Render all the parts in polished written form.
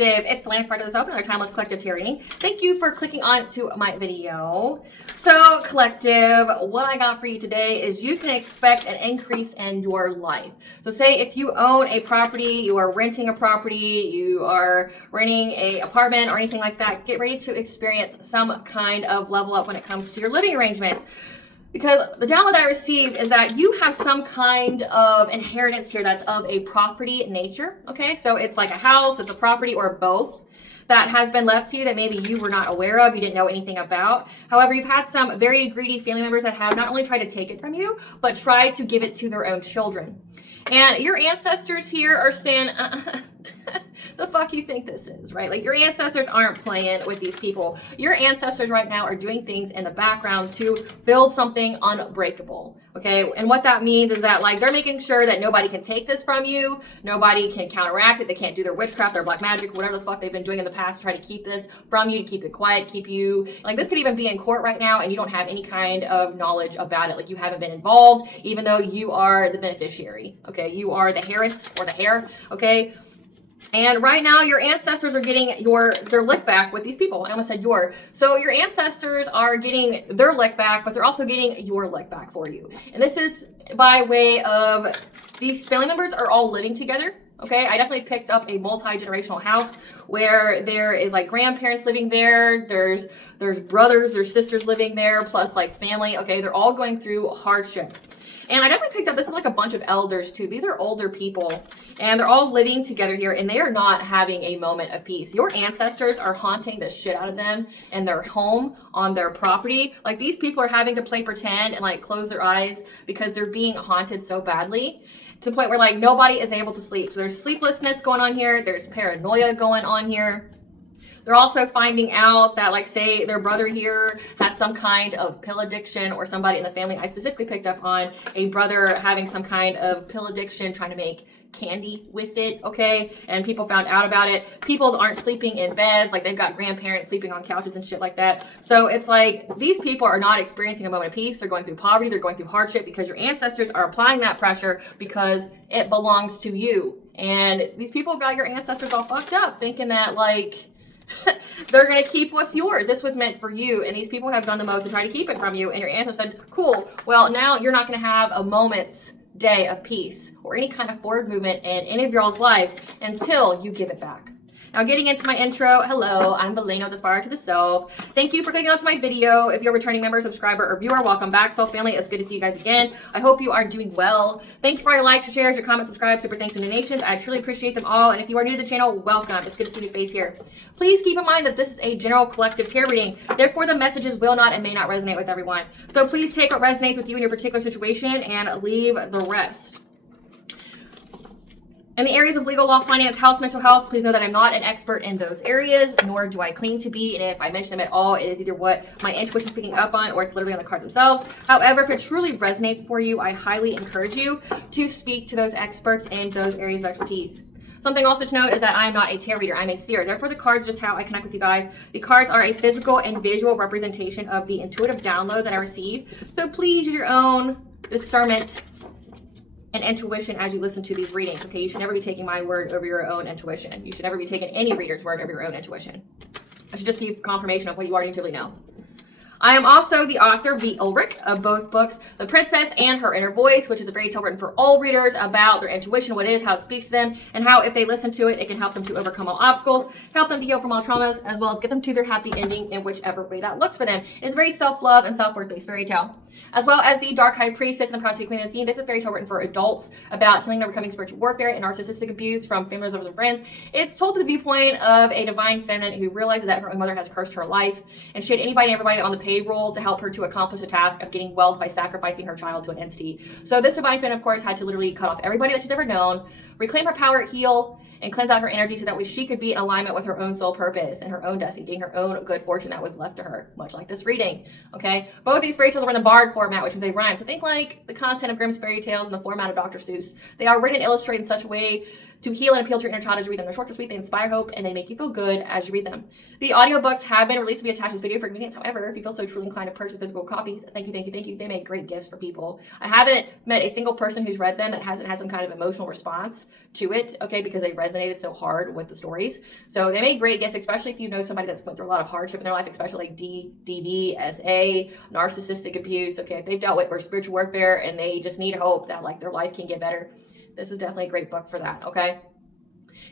Collective. It's Slander.Ex, another timeless collective tarot reading. Thank you for clicking on to my video. So, Collective, what I got for you today is you can expect an increase in your life. So say if you own a property, you are renting a property, you are renting an apartment or anything like that, get ready to experience some kind of level up when it comes to your living arrangements. Because the download that I received is that you have some kind of inheritance here that's of a property nature, okay? So it's like a house, it's a property, or both that has been left to you that maybe you were not aware of, you didn't know anything about. However, you've had some very greedy family members that have not only tried to take it from you, but tried to give it to their own children. And your ancestors here are saying, the fuck you think this is, right? Like, your ancestors aren't playing with these people. Your ancestors right now are doing things in the background to build something unbreakable, okay? And what that means is that, like, they're making sure that nobody can take this from you, nobody can counteract it, they can't do their witchcraft, their black magic, whatever the fuck they've been doing in the past to try to keep this from you, to keep it quiet, keep you, like, this could even be in court right now and you don't have any kind of knowledge about it, like you haven't been involved, even though you are the beneficiary, okay? You are the heiress or the heir, okay? And right now, your ancestors are getting their lick back with these people. I almost said your. So your ancestors are getting their lick back, but they're also getting your lick back for you. And this is by way of these family members are all living together. Okay, I definitely picked up a multi-generational house where there is like grandparents living there. There's brothers, there's sisters living there, plus like family. Okay, they're all going through hardship. And I definitely picked up, this is like a bunch of elders too. These are older people and they're all living together here and they are not having a moment of peace. Your ancestors are haunting the shit out of them in their home, on their property. Like, these people are having to play pretend and like close their eyes because they're being haunted so badly to the point where like nobody is able to sleep. So there's sleeplessness going on here. There's paranoia going on here. They're also finding out that, like, say their brother here has some kind of pill addiction, or somebody in the family. I specifically picked up on a brother having some kind of pill addiction, trying to make candy with it, okay? And people found out about it. People aren't sleeping in beds, like they've got grandparents sleeping on couches and shit like that. So it's like these people are not experiencing a moment of peace. They're going through poverty, they're going through hardship because your ancestors are applying that pressure because it belongs to you. And these people got your ancestors all fucked up, thinking that, like, they're going to keep what's yours. This was meant for you. And these people have done the most to try to keep it from you. And your ancestors said, cool, well, now you're not going to have a moment's day of peace or any kind of forward movement in any of y'all's lives until you give it back. Now, getting into my intro, hello, I'm Beleno, the Aspiraltotheself. Thank you for clicking onto my video. If you're a returning member, subscriber, or viewer, welcome back, Soul Family. It's good to see you guys again. I hope you are doing well. Thank you for your likes, your shares, your comments, subscribes, super thanks, and donations. I truly appreciate them all. And if you are new to the channel, welcome. It's good to see your face here. Please keep in mind that this is a general collective tarot reading. Therefore, the messages will not and may not resonate with everyone. So please take what resonates with you in your particular situation and leave the rest. In the areas of legal, law, finance, health, mental health, please know that I'm not an expert in those areas, nor do I claim to be. And if I mention them at all, it is either what my intuition is picking up on or it's literally on the cards themselves. However, if it truly resonates for you, I highly encourage you to speak to those experts in those areas of expertise. Something also to note is that I'm not a tarot reader, I'm a seer. Therefore, the cards, just how I connect with you guys. The cards are a physical and visual representation of the intuitive downloads that I receive. So please use your own discernment and intuition as you listen to these readings, okay? You should never be taking my word over your own intuition. You should never be taking any reader's word over your own intuition. It should just be confirmation of what you already intuitively know. I am also the author, V. Ulrich, of both books, The Princess and Her Inner Voice, which is a fairy tale written for all readers about their intuition, what it is, how it speaks to them, and how if they listen to it, it can help them to overcome all obstacles, help them to heal from all traumas, as well as get them to their happy ending in whichever way that looks for them. It's very self-love and self-worth-based fairy tale. As well as the Dark High Priestess and the Prophecy Queen of the Scene. This is a fairy tale written for adults about healing and overcoming spiritual warfare and narcissistic abuse from family members and friends. It's told through the viewpoint of a divine feminine who realizes that her own mother has cursed her life, and she had anybody and everybody on the payroll to help her to accomplish the task of getting wealth by sacrificing her child to an entity. So this divine feminine, of course, had to literally cut off everybody that she's ever known, reclaim her power, heal, and cleanse out her energy so that way she could be in alignment with her own soul purpose and her own destiny, getting her own good fortune that was left to her, much like this reading, okay? Both these fairy tales are in the Bard format, which means they rhyme. So think like the content of Grimm's fairy tales in the format of Dr. Seuss. They are written and illustrated in such a way to heal and appeal to your inner child as you read them. They're short, they're sweet, they inspire hope, and they make you feel good as you read them. The audiobooks have been released to be attached to this video for convenience. However, if you feel so truly inclined to purchase physical copies, thank you, thank you, thank you. They make great gifts for people. I haven't met a single person who's read them that hasn't had some kind of emotional response to it, okay, because they resonated so hard with the stories. So they make great gifts, especially if you know somebody that's went through a lot of hardship in their life, especially like DV, SA, narcissistic abuse, okay, if they've dealt with or spiritual warfare and they just need hope that like their life can get better. This is definitely a great book for that, okay?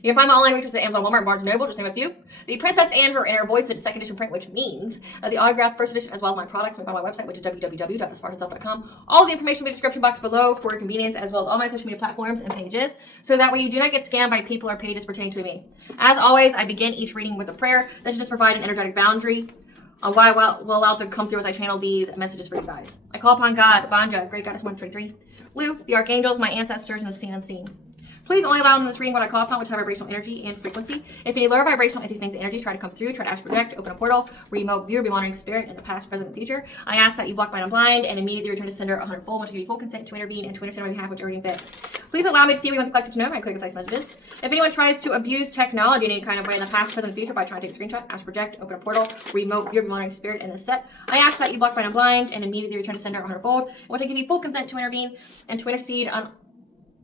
You can find my online resources at Amazon, Walmart, and Barnes & Noble, just name a few. The Princess and Her Inner Voice, the second edition print, which means the autographed first edition, as well as my products, you can find my website, which is www.aspiraltotheself.com. All the information will be in the description box below for your convenience, as well as all my social media platforms and pages, so that way you do not get scammed by people or pages pertaining to me. As always, I begin each reading with a prayer. This should just provide an energetic boundary on what I will allow to come through as I channel these messages for you guys. I call upon God, Banja, Great Goddess 123, Lu, the Archangels, my ancestors, and the seen unseen. Please only allow in this reading what I call upon, which have vibrational energy and frequency. If any lower vibrational entities, things, energies try to come through, try to ask, project, open a portal, remote view, be monitoring spirit in the past, present, and future, I ask that you block, bind, and blind, and immediately return to sender 100-fold, which will give you full consent to intervene and to intercede on my behalf, whichever you fit. Please allow me to see everyone collected to know my clear, concise messages. If anyone tries to abuse technology in any kind of way in the past, present, and future by trying to take a screenshot, ask, project, open a portal, remote view, be monitoring spirit in the set, I ask that you block, bind, and blind, and immediately return to sender 100-fold, which will give you full consent to intervene and to intercede on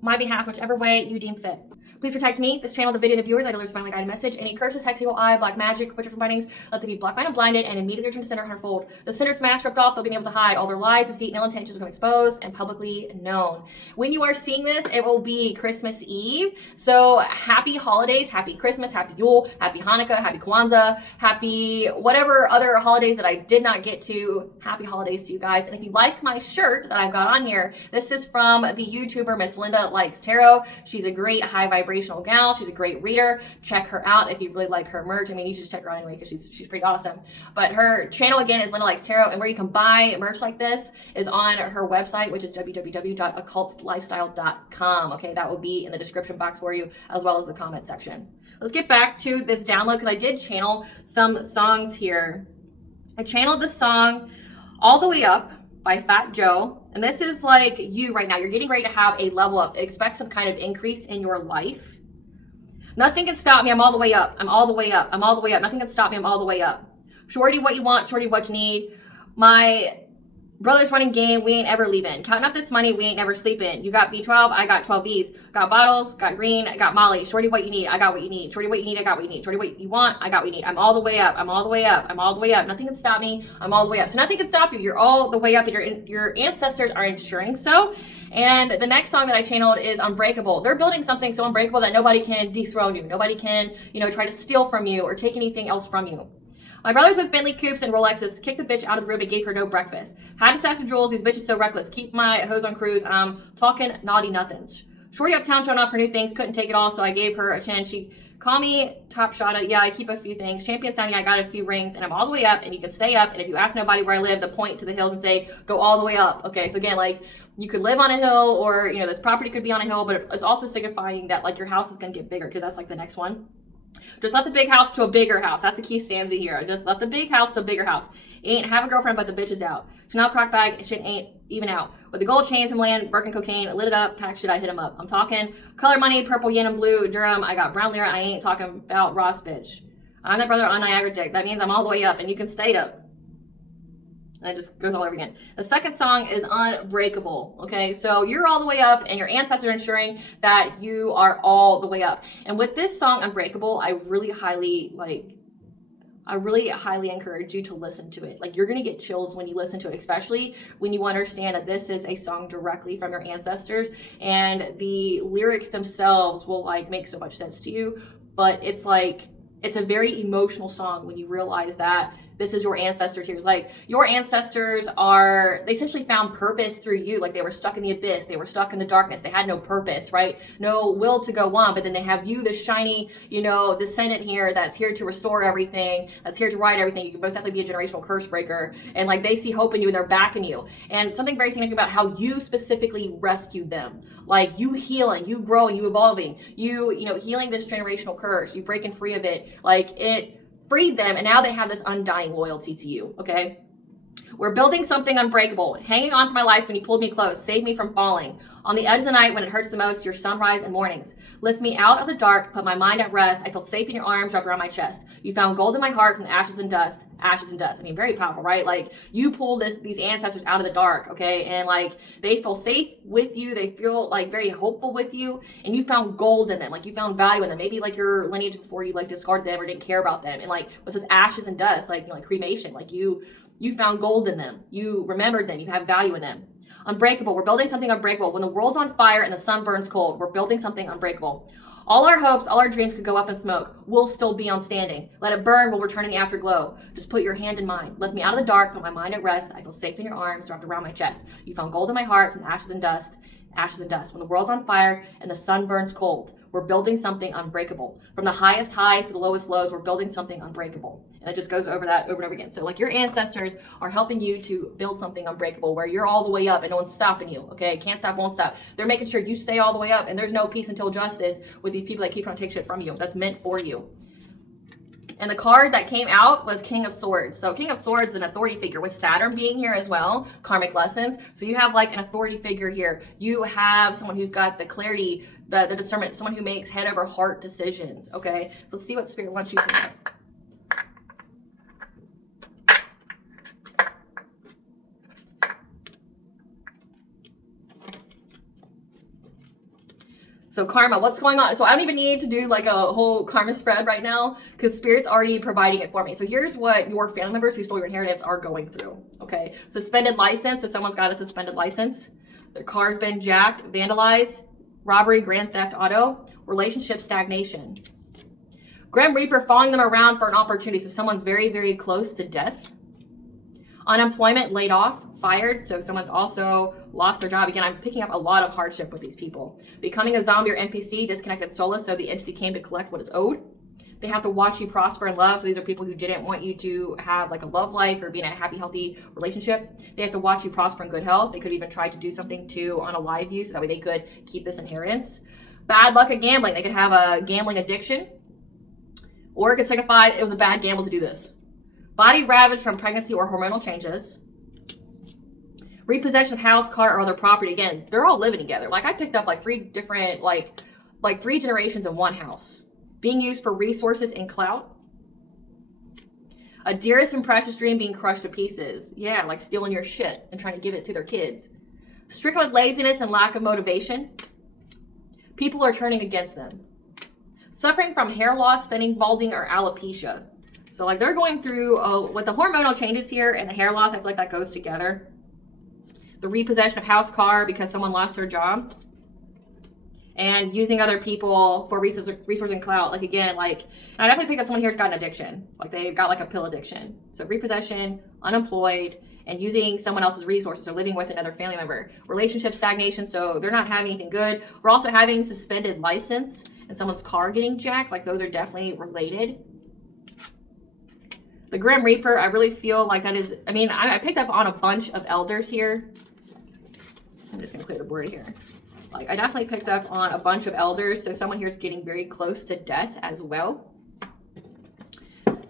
my behalf, whichever way you deem fit. Please protect me, this channel, the video, the viewers. I deliver finally guided message. Any curses, hex, evil eye, black magic, witchcraft bindings, let them be blocked, bind, and blinded, and immediately return to sender 100-fold. The sinner's mask ripped off, they'll be able to hide. All their lies, deceit, and ill intentions will become exposed and publicly known. When you are seeing this, it will be Christmas Eve. So happy holidays, happy Christmas, happy Yule, happy Hanukkah, happy Kwanzaa, happy whatever other holidays that I did not get to. Happy holidays to you guys. And if you like my shirt that I've got on here, this is from the YouTuber Miss Linda.Ex Tarot. She's a great high vibrational gal. She's a great reader. Check her out if you really like her merch. I mean, you should just check her out anyway because she's pretty awesome. But her channel again is Linda.Ex Tarot, and where you can buy merch like this is on her website, which is www.occultlifestyle.com. Okay, that will be in the description box for you, as well as the comment section. Let's get back to this download because I did channel some songs here. I channeled the song All the Way Up by Fat Joe. And this is like you right now. You're getting ready to have a level up. Expect some kind of increase in your life. Nothing can stop me. I'm all the way up. I'm all the way up. I'm all the way up. Nothing can stop me. I'm all the way up. Shorty, what you want. Shorty, what you need. My brother's running game. We ain't ever leaving. Counting up this money. We ain't never sleeping. You got B12. I got 12 Bs. Got bottles. Got green. Got Molly. Shorty, what you need. I got what you need. Shorty, what you need. I got what you need. Shorty, what you want. I got what you need. I'm all the way up. I'm all the way up. I'm all the way up. Nothing can stop me. I'm all the way up. So nothing can stop you. You're all the way up, and your ancestors are ensuring so. And the next song that I channeled is Unbreakable. They're building something so unbreakable that nobody can dethrone you. Nobody can, try to steal from you or take anything else from you. My brothers with Bentley coupes and Rolexes kicked the bitch out of the room and gave her no breakfast. Had to stash the jewels, these bitches so reckless. Keep my hoes on cruise, I'm talking naughty nothings. Shorty uptown showing off her new things, couldn't take it all, so I gave her a chin. She call me top shot. Yeah, I keep a few things. Champion sounding, I got a few rings, and I'm all the way up, and you can stay up. And if you ask nobody where I live, to point to the hills and say, go all the way up. Okay, so again, like, you could live on a hill, or, this property could be on a hill, but it's also signifying that, like, your house is going to get bigger, because that's, like, the next one. Just left the big house to a bigger house. That's the key stanza here. I just left the big house to a bigger house. Ain't have a girlfriend, but the bitch is out. Chanel crock bag, shit ain't even out. With the gold chains, Himalayan, Birkin cocaine, lit it up, pack shit, I hit him up. I'm talking color money, purple, yen, and blue, Durham. I got brown lira, I ain't talking about Ross, bitch. I'm that brother on Niagara dick. That means I'm all the way up, and you can stay up. And it just goes all over again. The second song is Unbreakable. Okay, so you're all the way up, and your ancestors are ensuring that you are all the way up. And with this song, Unbreakable, I really highly encourage you to listen to it. Like, you're gonna get chills when you listen to it, especially when you understand that this is a song directly from your ancestors, and the lyrics themselves will like make so much sense to you. But it's like, it's a very emotional song when you realize that this is your ancestors here. It's like your ancestors they essentially found purpose through you. Like, they were stuck in the abyss. They were stuck in the darkness. They had no purpose, right? No will to go on. But then they have you, this shiny, descendant here that's here to restore everything, that's here to right everything. You can most definitely be a generational curse breaker. And like, they see hope in you and they're backing you. And something very significant about how you specifically rescued them. Like, you healing, you growing, you evolving, you healing this generational curse, you breaking free of it. Like, it freed them, and now they have this undying loyalty to you, okay? We're building something unbreakable. Hanging on to my life when you pulled me close. Saved me from falling. On the edge of the night when it hurts the most, your sunrise and mornings. Lift me out of the dark, put my mind at rest. I feel safe in your arms wrapped around my chest. You found gold in my heart from the ashes and dust. Ashes and dust. I mean, very powerful, right? Like, you pull these ancestors out of the dark, okay? And like, they feel safe with you. They feel like very hopeful with you. And you found gold in them. Like, you found value in them. Maybe like your lineage before you like discarded them or didn't care about them. And like, what says ashes and dust, like, you know, like cremation, like you found gold in them. You remembered them. You have value in them. Unbreakable. We're building something unbreakable. When the world's on fire and the sun burns cold, we're building something unbreakable. All our hopes, all our dreams could go up in smoke. We'll still be on standing. Let it burn, we'll return in the afterglow. Just put your hand in mine. Lift me out of the dark, put my mind at rest. I feel safe in your arms, wrapped around my chest. You found gold in my heart from ashes and dust. Ashes and dust. When the world's on fire and the sun burns cold, we're building something unbreakable. From the highest highs to the lowest lows, we're building something unbreakable. And it just goes over that over and over again. So like, your ancestors are helping you to build something unbreakable where you're all the way up and no one's stopping you, okay? Can't stop, won't stop. They're making sure you stay all the way up, and there's no peace until justice with these people that keep trying to take shit from you. That's meant for you. And the card that came out was King of Swords. So King of Swords is an authority figure with Saturn being here as well, karmic lessons. So you have like an authority figure here. You have someone who's got the clarity, the discernment, someone who makes head over heart decisions, okay? So let's see what Spirit wants you to know. So karma, what's going on? So I don't even need to do like a whole karma spread right now because Spirit's already providing it for me. So here's what your family members who stole your inheritance are going through, okay? Suspended license, so someone's got a suspended license. Their car's been jacked, vandalized, robbery, grand theft auto, relationship stagnation. Grim Reaper following them around for an opportunity, so someone's very, very close to death. Unemployment, laid off, fired, so someone's also lost their job. Again, I'm picking up a lot of hardship with these people. Becoming a zombie or NPC, disconnected soulless, so the entity came to collect what is owed. They have to watch you prosper in love, so these are people who didn't want you to have like a love life or be in a happy, healthy relationship. They have to watch you prosper in good health. They could even try to do something to unalive you so that way they could keep this inheritance. Bad luck at gambling. They could have a gambling addiction, or it could signify it was a bad gamble to do this. Body ravaged from pregnancy or hormonal changes. Repossession of house, car, or other property. Again, they're all living together. Like, I picked up like 3 different, like 3 generations in one house. Being used for resources and clout. A dearest and precious dream being crushed to pieces. Yeah, like stealing your shit and trying to give it to their kids. Stricken with laziness and lack of motivation. People are turning against them. Suffering from hair loss, thinning, balding, or alopecia. So like, they're going through, with the hormonal changes here and the hair loss, I feel like that goes together. The repossession of house, car, because someone lost their job. And using other people for resource and clout. Like, again, like, I definitely picked up someone here who's got an addiction. Like, they've got like a pill addiction. So repossession, unemployed, and using someone else's resources, or living with another family member. Relationship stagnation, so they're not having anything good. We're also having suspended license and someone's car getting jacked. Like, those are definitely related. The Grim Reaper, I really feel like that is, I mean, I picked up on a bunch of elders here. I'm just gonna clear the board here. Like, I definitely picked up on a bunch of elders, so someone here is getting very close to death as well.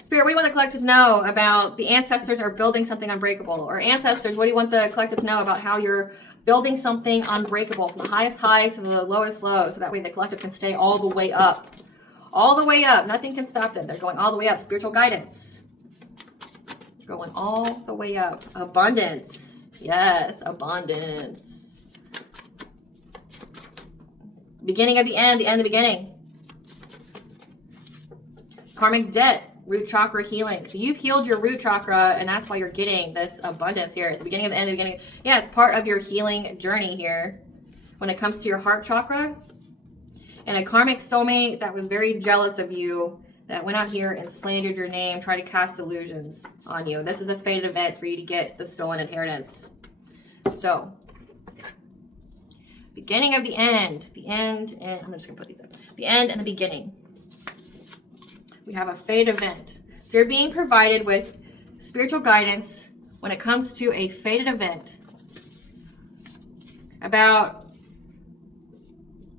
Spirit, what do you want the collective to know about the ancestors are building something unbreakable? Or ancestors, what do you want the collective to know about how you're building something unbreakable from the highest highs to the lowest lows, so that way the collective can stay all the way up. All the way up. Nothing can stop them. They're going all the way up. Spiritual guidance. Going all the way up. Abundance. Yes, abundance. Beginning of the end of the beginning. Karmic debt. Root chakra healing. So you've healed your root chakra, and that's why you're getting this abundance here. It's the beginning of the end of the beginning. Yeah, it's part of your healing journey here when it comes to your heart chakra. And a karmic soulmate that was very jealous of you, that went out here and slandered your name, tried to cast illusions on you. This is a fated event for you to get the stolen inheritance. So, beginning of the end, and I'm just gonna put these up. The end and the beginning. We have a fated event. So you're being provided with spiritual guidance when it comes to a fated event about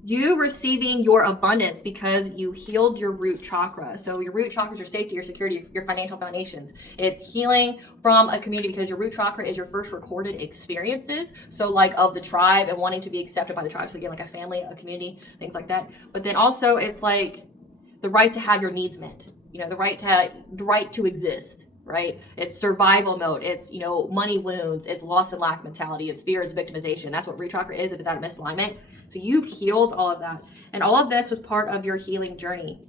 you receiving your abundance because you healed your root chakra. So your root chakra is your safety, your security, your financial foundations. It's healing from a community because your root chakra is your first recorded experiences. So like of the tribe and wanting to be accepted by the tribe. So again, like a family, a community, things like that. But then also it's like the right to have your needs met. You know, the right to exist. Right? It's survival mode. It's, you know, money wounds. It's loss and lack mentality. It's fear. It's victimization. That's what root chakra is if it's out of misalignment. So you've healed all of that. And all of this was part of your healing journey.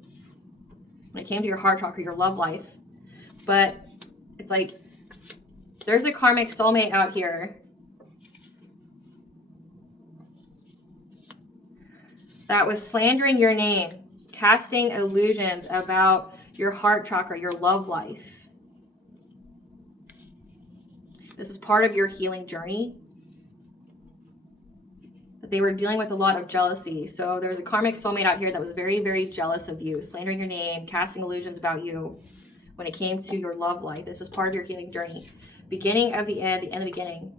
When it came to your heart chakra, your love life. But it's like, there's a karmic soulmate out here that was slandering your name, casting illusions about your heart chakra, your love life. This is part of your healing journey. But they were dealing with a lot of jealousy. So there's a karmic soulmate out here that was very, very jealous of you, slandering your name, casting illusions about you when it came to your love life. This was part of your healing journey. Beginning of the end of the beginning.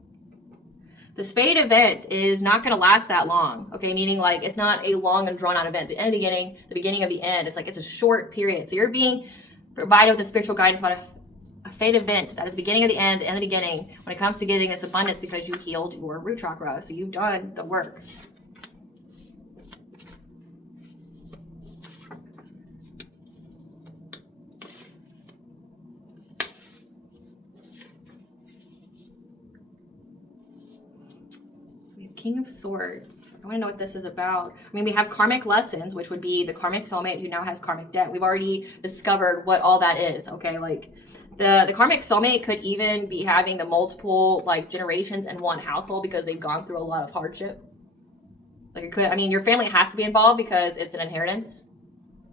The spade event is not going to last that long. Okay, meaning like it's not a long and drawn out event. The end of the beginning of the end. It's like it's a short period. So you're being provided with a spiritual guidance about a fate event that is the beginning of the end and the beginning when it comes to getting this abundance because you healed your root chakra. So you've done the work. So we have King of Swords. I want to know what this is about. I mean, we have karmic lessons, which would be the karmic soulmate who now has karmic debt. We've already discovered what all that is. Okay, like the karmic soulmate could even be having the multiple like generations in one household because they've gone through a lot of hardship. Like it could, I mean, your family has to be involved because it's an inheritance.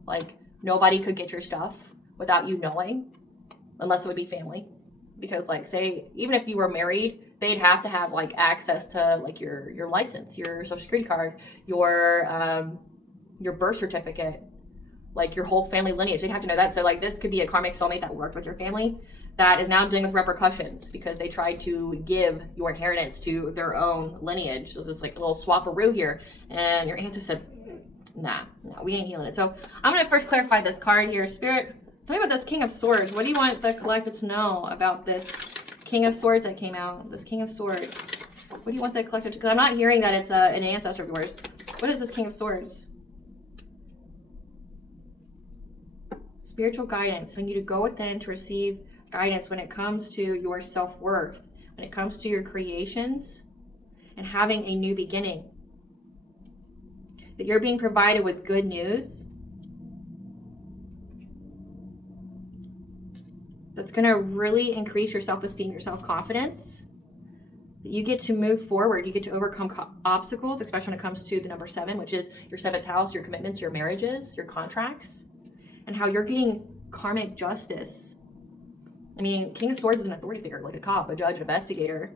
Like nobody could get your stuff without you knowing, unless it would be family. Because like say, even if you were married, they'd have to have like access to like your license, your social security card, your birth certificate, like your whole family lineage. They'd have to know that. So like this could be a karmic soulmate that worked with your family that is now dealing with repercussions because they tried to give your inheritance to their own lineage. So there's like a little swap-a-roo here. And your ancestor said, nah, we ain't healing it. So I'm going to first clarify this card here. Spirit, tell me about this King of Swords. What do you want the collective to know about this King of Swords that came out? This King of Swords. What do you want the collective to... Because I'm not hearing that it's an ancestor of yours. What is this King of Swords? Spiritual guidance. I need you to go within to receive guidance when it comes to your self-worth, when it comes to your creations, and having a new beginning. That you're being provided with good news that's going to really increase your self-esteem, your self-confidence. That you get to move forward. You get to overcome obstacles, especially when it comes to the number 7, which is your 7th house, your commitments, your marriages, your contracts. And how you're getting karmic justice. I mean, King of Swords is an authority figure, like a cop, a judge, an investigator.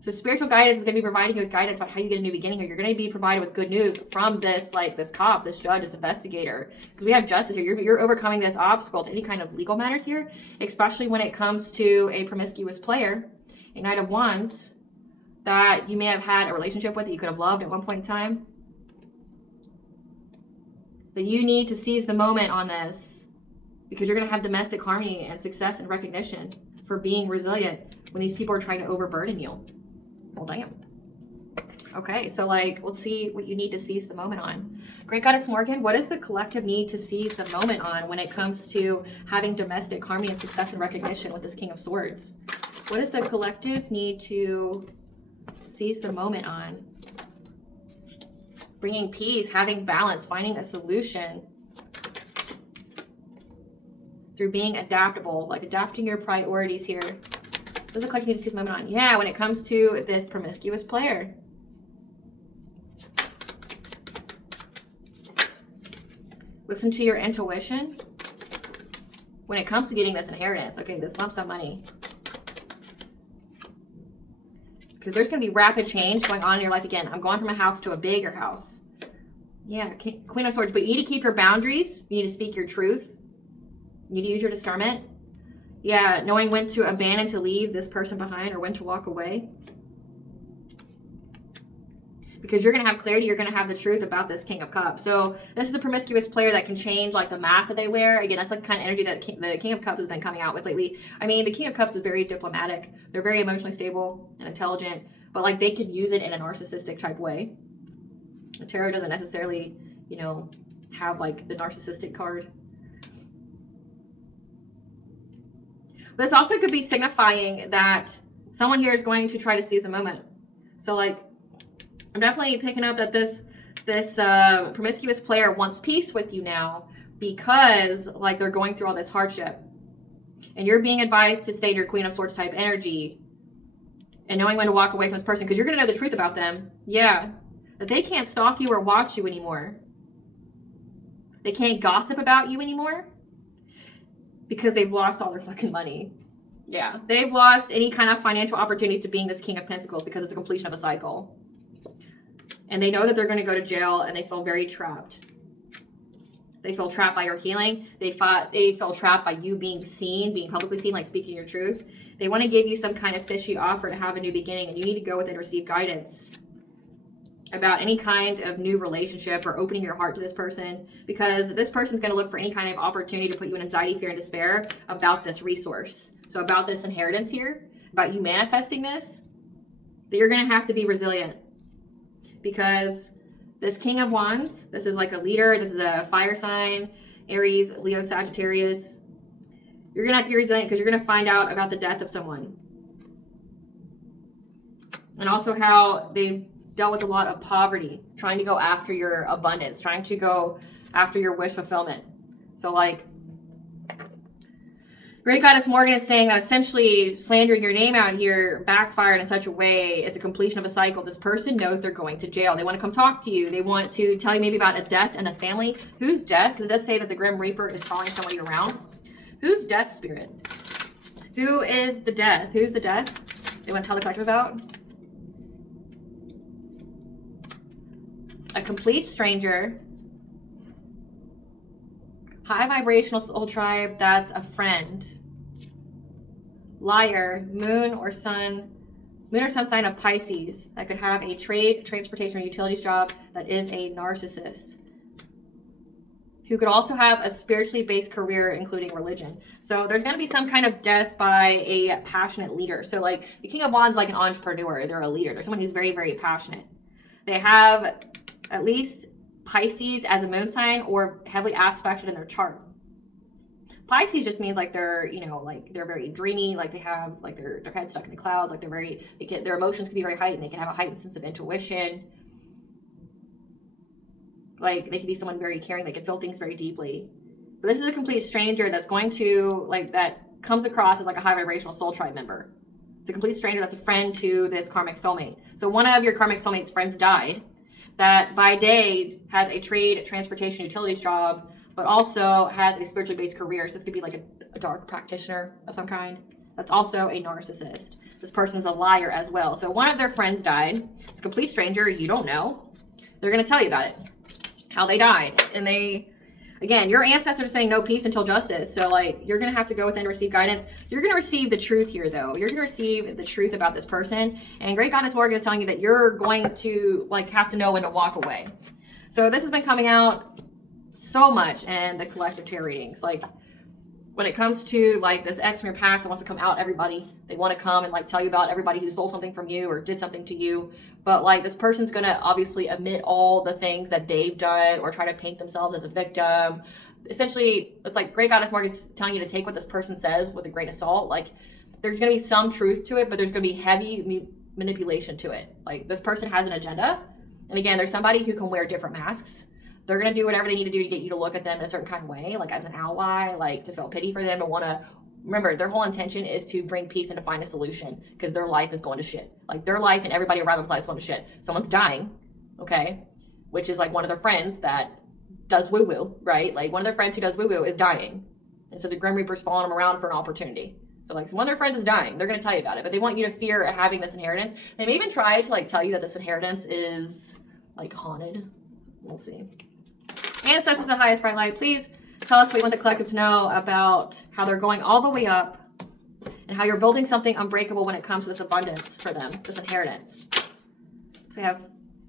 So spiritual guidance is going to be providing you with guidance about how you get a new beginning here. You're going to be provided with good news from this, like this cop, this judge, this investigator. Because we have justice here. You're overcoming this obstacle to any kind of legal matters here, especially when it comes to a promiscuous player, a Knight of Wands, that you may have had a relationship with, that you could have loved at one point in time. That you need to seize the moment on this because you're going to have domestic harmony and success and recognition for being resilient when these people are trying to overburden you. Well, damn. Okay, so like, let's see what you need to seize the moment on. Great Goddess Morgan, what does the collective need to seize the moment on when it comes to having domestic harmony and success and recognition with this King of Swords? What does the collective need to seize the moment on? Bringing peace, having balance, finding a solution through being adaptable, like adapting your priorities here. What does the collective need to seize the moment on? Yeah, when it comes to this promiscuous player. Listen to your intuition when it comes to getting this inheritance. Okay, this lump sum money. Because there's going to be rapid change going on in your life again. I'm going from a house to a bigger house. Yeah, Queen of Swords. But you need to keep your boundaries. You need to speak your truth. You need to use your discernment. Yeah, knowing when to abandon, to leave this person behind, or when to walk away. because you're going to have clarity. You're going to have the truth about this King of Cups. So this is a promiscuous player that can change like the mask that they wear. Again, that's like the kind of energy that the King of Cups has been coming out with lately. I mean, the King of Cups is very diplomatic. They're very emotionally stable and intelligent, but like they could use it in a narcissistic type way. The tarot doesn't necessarily, you know, have like the narcissistic card. But this also could be signifying that someone here is going to try to seize the moment. So like, I'm definitely picking up that this promiscuous player wants peace with you now because like they're going through all this hardship. And you're being advised to stay in your Queen of Swords type energy and knowing when to walk away from this person because you're going to know the truth about them. Yeah. That they can't stalk you or watch you anymore. They can't gossip about you anymore because they've lost all their fucking money. Yeah. They've lost any kind of financial opportunities to being this King of Pentacles because it's a completion of a cycle. And they know that they're going to go to jail and they feel very trapped. They feel trapped by your healing. They feel trapped by you being seen, being publicly seen, like speaking your truth. They want to give you some kind of fishy offer to have a new beginning, and you need to go within and receive guidance about any kind of new relationship or opening your heart to this person, because this person's going to look for any kind of opportunity to put you in anxiety, fear, and despair about this resource. So about this inheritance here, about you manifesting this, that you're going to have to be resilient. Because this King of Wands, this is like a leader, this is a fire sign, Aries, Leo, Sagittarius. You're going to have to be resilient because you're going to find out about the death of someone. And also how they've dealt with a lot of poverty, trying to go after your abundance, trying to go after your wish fulfillment. So like, Great Goddess Morgan is saying that essentially slandering your name out here backfired in such a way, it's a completion of a cycle. This person knows they're going to jail. They want to come talk to you. They want to tell you maybe about a death in the family. Whose death? Because it does say that the Grim Reaper is following somebody around. Whose death spirit? Who is the death? Who's the death they want to tell the collective about? A complete stranger. High vibrational soul tribe, that's a friend. Liar, moon or sun sign of Pisces that could have a trade, transportation, or utilities job that is a narcissist. Who could also have a spiritually based career, including religion. So there's going to be some kind of death by a passionate leader. So like the King of Wands is like an entrepreneur. They're a leader. They're someone who's very, very passionate. They have at least Pisces as a moon sign or heavily aspected in their chart. Pisces just means like they're, you know, like they're very dreamy, like they have like their head stuck in the clouds, like their emotions can be very heightened. They can have a heightened sense of intuition. Like they can be someone very caring. They can feel things very deeply. But this is a complete stranger that's going to like that comes across as like a high vibrational soul tribe member. It's a complete stranger that's a friend to this karmic soulmate. So one of your karmic soulmate's friends died. That by day has a trade, transportation, utilities job, but also has a spiritually based career. So this could be like a dark practitioner of some kind. That's also a narcissist. This person's a liar as well. So one of their friends died. It's a complete stranger. You don't know. They're going to tell you about it. How they died. And they, again, your ancestors are saying no peace until justice. So like, you're going to have to go within and receive guidance. You're going to receive the truth here though. You're going to receive the truth about this person. And Great Goddess Morgan is telling you that you're going to like have to know when to walk away. So this has been coming out so much in the collective tarot readings. Like when it comes to like this ex from your past that wants to come out everybody, they want to come and like tell you about everybody who stole something from you or did something to you. But like this person's going to obviously admit all the things that they've done or try to paint themselves as a victim. Essentially, it's like Great Goddess Morgan is telling you to take what this person says with a grain of salt. Like there's going to be some truth to it, but there's going to be heavy manipulation to it. Like this person has an agenda. And again, there's somebody who can wear different masks. They're going to do whatever they need to do to get you to look at them in a certain kind of way, like as an ally, like to feel pity for them, to want to, remember, their whole intention is to bring peace and to find a solution because their life is going to shit. Like their life and everybody around them's life is going to shit. Someone's dying, okay? Which is like one of their friends that does woo-woo, right? Like one of their friends who does woo-woo is dying. And so the Grim Reaper's following them around for an opportunity. So like one of their friends is dying. They're going to tell you about it, but they want you to fear having this inheritance. They may even try to like tell you that this inheritance is like haunted. We'll see. Ancestors of the highest bright light, please tell us what you want the collective to know about how they're going all the way up and how you're building something unbreakable when it comes to this abundance for them, this inheritance. So we have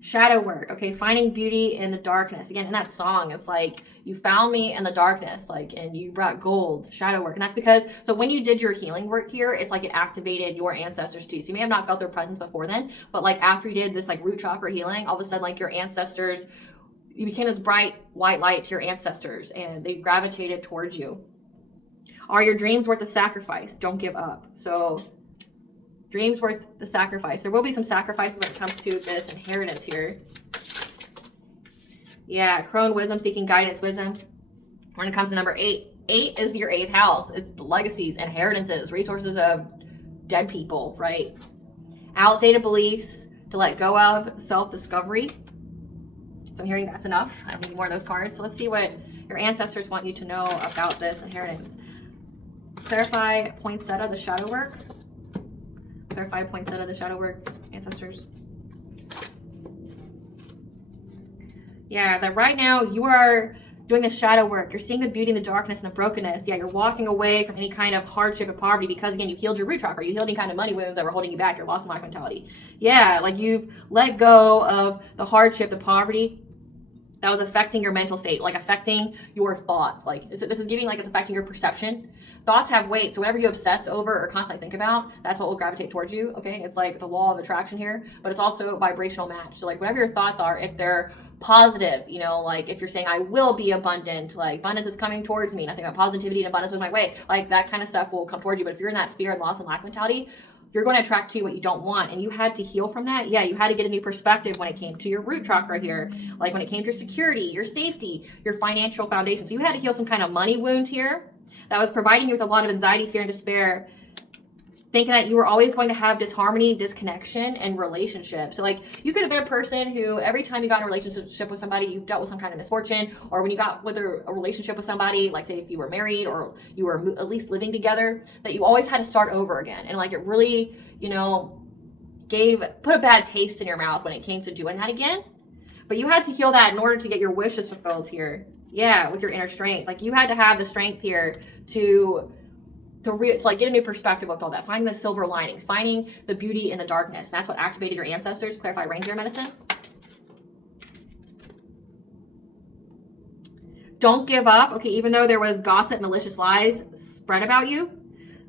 Shadow work, okay, finding beauty in the darkness. Again, in that song, it's like, you found me in the darkness, like, and you brought gold, shadow work. And that's because, so when you did your healing work here, it's like it activated your ancestors too. So you may have not felt their presence before then, but like after you did this like root chakra healing, all of a sudden like your ancestors, you became this bright white light to your ancestors and they gravitated towards you. Are your dreams worth the sacrifice? Don't give up. So dreams worth the sacrifice. There will be some sacrifices when it comes to this inheritance here. Yeah, crone wisdom, seeking guidance, wisdom. When it comes to number 8, 8 is your 8th house. It's the legacies, inheritances, resources of dead people, right? Outdated beliefs, to let go of, self-discovery. So I'm hearing that's enough. I don't need more of those cards. So let's see what your ancestors want you to know about this inheritance. Clarify poinsettia, the shadow work. Clarify poinsettia, the shadow work, ancestors. Yeah, that right now you are doing the shadow work. You're seeing the beauty in the darkness and the brokenness. Yeah, you're walking away from any kind of hardship and poverty because, again, you healed your root chakra. You healed any kind of money wounds that were holding you back, your lost in life mentality. Yeah, like you've let go of the hardship, the poverty that was affecting your mental state, like affecting your thoughts. Like this is giving like it's affecting your perception. Thoughts have weight, so whatever you obsess over or constantly think about, that's what will gravitate towards you, okay? It's like the law of attraction here, but it's also a vibrational match. So like whatever your thoughts are, if they're positive, you know, like if you're saying, I will be abundant, like abundance is coming towards me, nothing about positivity and abundance was my way, like that kind of stuff will come towards you. But if you're in that fear and loss and lack mentality, you're going to attract to you what you don't want. And you had to heal from that. Yeah, you had to get a new perspective when it came to your root chakra here. Like when it came to your security, your safety, your financial foundation. So you had to heal some kind of money wound here that was providing you with a lot of anxiety, fear, and despair, thinking that you were always going to have disharmony, disconnection, and relationships. So like you could have been a person who every time you got in a relationship with somebody, you dealt with some kind of misfortune, or when you got with a relationship with somebody, like say if you were married or you were at least living together, that you always had to start over again. And like it really, you know, put a bad taste in your mouth when it came to doing that again. But you had to heal that in order to get your wishes fulfilled here. Yeah, with your inner strength. Like you had to have the strength here to like get a new perspective with all that, finding the silver linings, finding the beauty in the darkness. That's what activated your ancestors. Clarify reindeer medicine. Don't give up. Okay, even though there was gossip, malicious lies spread about you,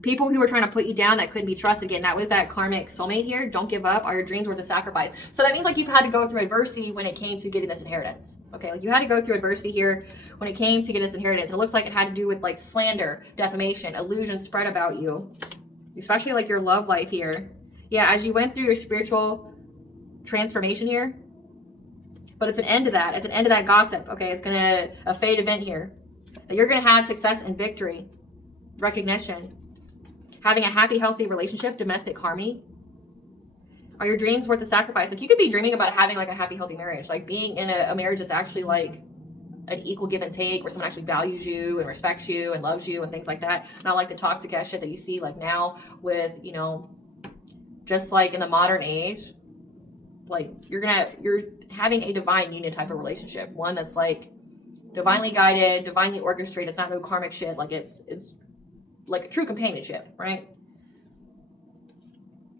people who were trying to put you down that couldn't be trusted. Again, that was that karmic soulmate here. Don't give up. Are your dreams worth a sacrifice? So that means like you've had to go through adversity when it came to getting this inheritance. Okay, like you had to go through adversity here when it came to getting this inheritance. And it looks like it had to do with like slander, defamation, illusion spread about you, especially like your love life here. Yeah, as you went through your spiritual transformation here, but it's an end to that. It's an end to that gossip. Okay, it's a fade event here. You're gonna have success and victory, recognition. Having a happy, healthy relationship, domestic harmony. Are your dreams worth the sacrifice? Like you could be dreaming about having like a happy, healthy marriage, like being in a marriage that's actually like an equal give and take, where someone actually values you and respects you and loves you and things like that. Not like the toxic ass shit that you see like now with, you know, just like in the modern age. Like you're having a divine union type of relationship, one that's like divinely guided, divinely orchestrated. It's not no karmic shit. Like it's like a true companionship, right?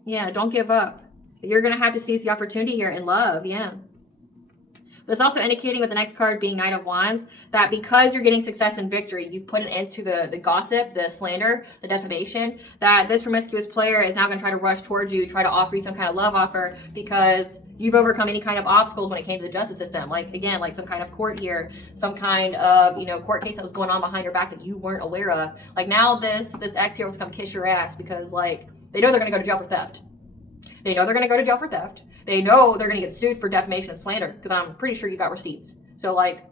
Yeah, don't give up. You're going to have to seize the opportunity here in love, yeah. But it's also indicating with the next card being Knight of Wands that because you're getting success and victory, you've put an end to the gossip, the slander, the defamation, that this promiscuous player is now going to try to rush towards you, try to offer you some kind of love offer because you've overcome any kind of obstacles when it came to the justice system. Like, again, like some kind of court here, some kind of, you know, court case that was going on behind your back that you weren't aware of. Like now this ex here wants to come kiss your ass because like they know they're going to go to jail for theft. They know they're going to go to jail for theft. They know they're going to get sued for defamation and slander because I'm pretty sure you got receipts. So like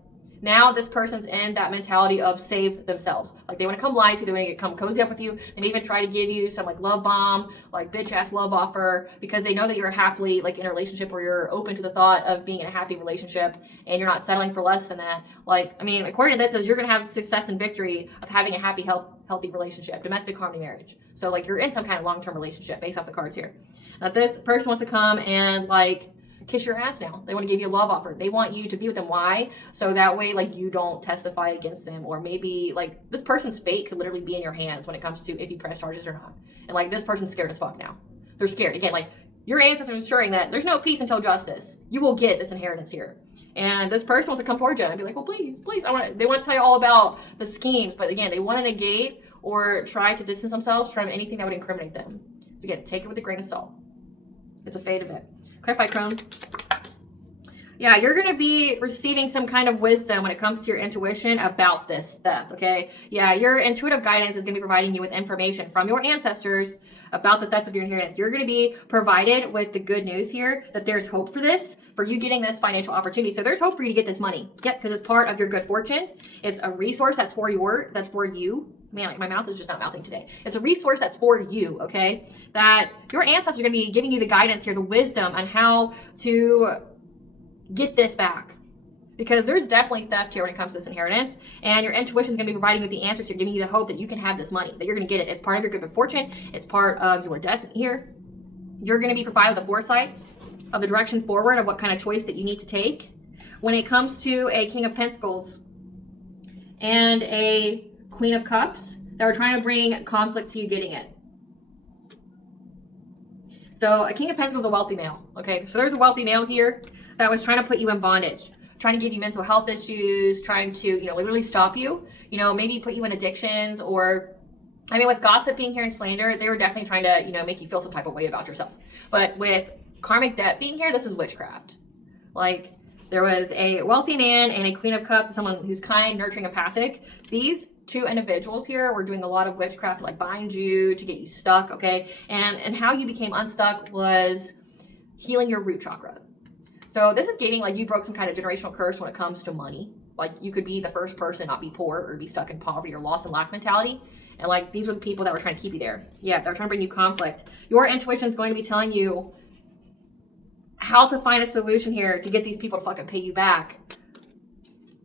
now this person's in that mentality of save themselves. Like they want to come lie to you, they want to come cozy up with you. They may even try to give you some like love bomb, like bitch ass love offer because they know that you're happily like in a relationship where you're open to the thought of being in a happy relationship and you're not settling for less than that. Like, I mean, according to this, says you're going to have success and victory of having a happy, healthy relationship, domestic harmony marriage. So like you're in some kind of long-term relationship based off the cards here. Now this person wants to come and like kiss your ass now. They want to give you a love offer. They want you to be with them. Why? So that way, like, you don't testify against them. Or maybe, like, this person's fate could literally be in your hands when it comes to if you press charges or not. And, like, this person's scared as fuck now. They're scared. Again, like, Your ancestors are assuring that there's no peace until justice. You will get this inheritance here. And this person wants to come forward you and be like, well, please, please. They want to tell you all about the schemes. But again, they want to negate or try to distance themselves from anything that would incriminate them. So again, take it with a grain of salt. It's a fate event. Clarify, Crone. Yeah, you're going to be receiving some kind of wisdom when it comes to your intuition about this theft, okay? Yeah, your intuitive guidance is going to be providing you with information from your ancestors about the theft of your inheritance. You're going to be provided with the good news here that there's hope for this, for you getting this financial opportunity. So there's hope for you to get this money. Yeah, because it's part of your good fortune. It's a resource that's for you. Man, like my mouth is just not mouthing today. It's a resource that's for you, okay? That your ancestors are going to be giving you the guidance here, the wisdom on how to get this back, because there's definitely theft here when it comes to this inheritance, and your intuition is going to be providing you the answers here, giving you the hope that you can have this money, that you're going to get it. It's part of your good fortune. It's part of your destiny here. You're going to be provided with the foresight of the direction forward of what kind of choice that you need to take when it comes to a King of Pentacles and a Queen of Cups that are trying to bring conflict to you getting it. So a King of Pentacles is a wealthy male, okay? So there's a wealthy male here that was trying to put you in bondage, trying to give you mental health issues, trying to, literally stop you, maybe put you in addictions, or, with gossip being here in slander, they were definitely trying to, make you feel some type of way about yourself. But with karmic debt being here, this is witchcraft. Like, there was a wealthy man and a Queen of Cups, someone who's kind, nurturing, empathic. These two individuals here were doing a lot of witchcraft to like bind you, to get you stuck, okay? And how you became unstuck was healing your root chakra. So this is giving like you broke some kind of generational curse when it comes to money. Like you could be the first person to not be poor or be stuck in poverty or loss and lack mentality. And like these were the people that were trying to keep you there. Yeah, they're trying to bring you conflict. Your intuition is going to be telling you how to find a solution here to get these people to fucking pay you back.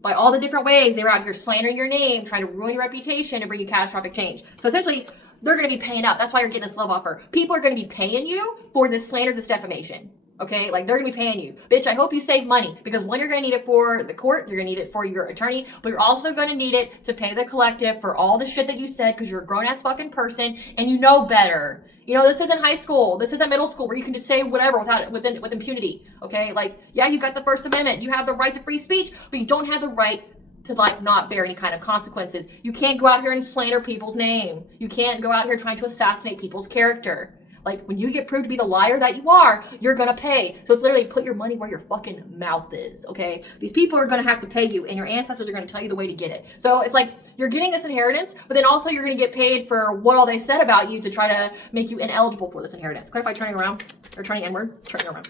By all the different ways they were out here slandering your name, trying to ruin your reputation and bring you catastrophic change. So essentially, they're going to be paying up. That's why you're getting this love offer. People are going to be paying you for this slander, this defamation. Okay, like they're gonna be paying you. Bitch, I hope you save money, because one, you're gonna need it for the court, you're gonna need it for your attorney, but you're also gonna need it to pay the collective for all the shit that you said, because you're a grown-ass fucking person and you know better. This isn't high school, this isn't middle school where you can just say whatever with impunity. Okay, like, yeah, you got the First Amendment, you have the right to free speech, but you don't have the right to like not bear any kind of consequences. You can't go out here and slander people's name. You can't go out here trying to assassinate people's character. Like, when you get proved to be the liar that you are, you're gonna pay. So it's literally put your money where your fucking mouth is, okay? These people are gonna have to pay you, and your ancestors are gonna tell you the way to get it. So it's like, you're getting this inheritance, but then also you're gonna get paid for what all they said about you to try to make you ineligible for this inheritance. Clarify turning around, or turning inward, turning around.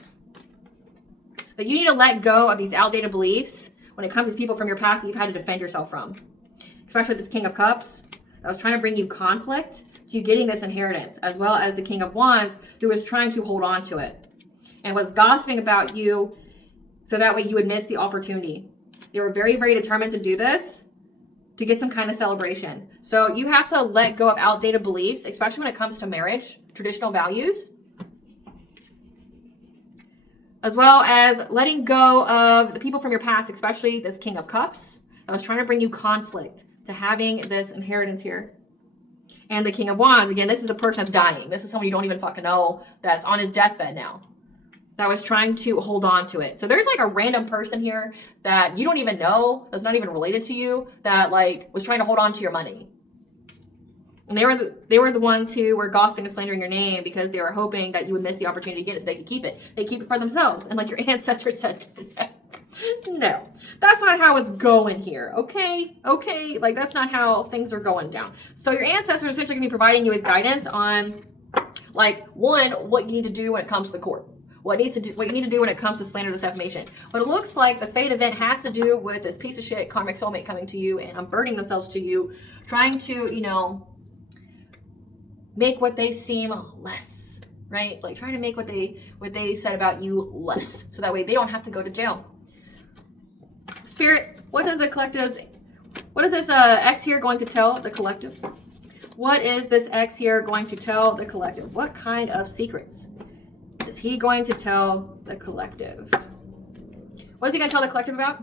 But you need to let go of these outdated beliefs when it comes to these people from your past that you've had to defend yourself from. Especially this King of Cups that was trying to bring you conflict to you getting this inheritance, as well as the King of Wands, who was trying to hold on to it and was gossiping about you so that way you would miss the opportunity. They were very, very determined to do this to get some kind of celebration. So you have to let go of outdated beliefs, especially when it comes to marriage, traditional values, as well as letting go of the people from your past, especially this King of Cups that was trying to bring you conflict to having this inheritance here. And the King of Wands, again, this is a person that's dying. This is someone you don't even fucking know that's on his deathbed now, that was trying to hold on to it. So there's like a random person here that you don't even know, that's not even related to you, that like was trying to hold on to your money. And they were the ones who were gossiping and slandering your name because they were hoping that you would miss the opportunity to get it so they could keep it. They keep it for themselves. And like your ancestors said, no, that's not how it's going here, okay? Okay, like that's not how things are going down. So your ancestors are essentially going to be providing you with guidance on, like, one, what you need to do when it comes to the court. What you need to do when it comes to slander, defamation. But it looks like the fate event has to do with this piece of shit karmic soulmate coming to you and unburdening themselves to you, trying to, make what they seem less, right? Like trying to make what they said about you less, so that way they don't have to go to jail. Spirit, what is this X here going to tell the collective? What is this X here going to tell the collective? What kind of secrets is he going to tell the collective? What is he going to tell the collective about?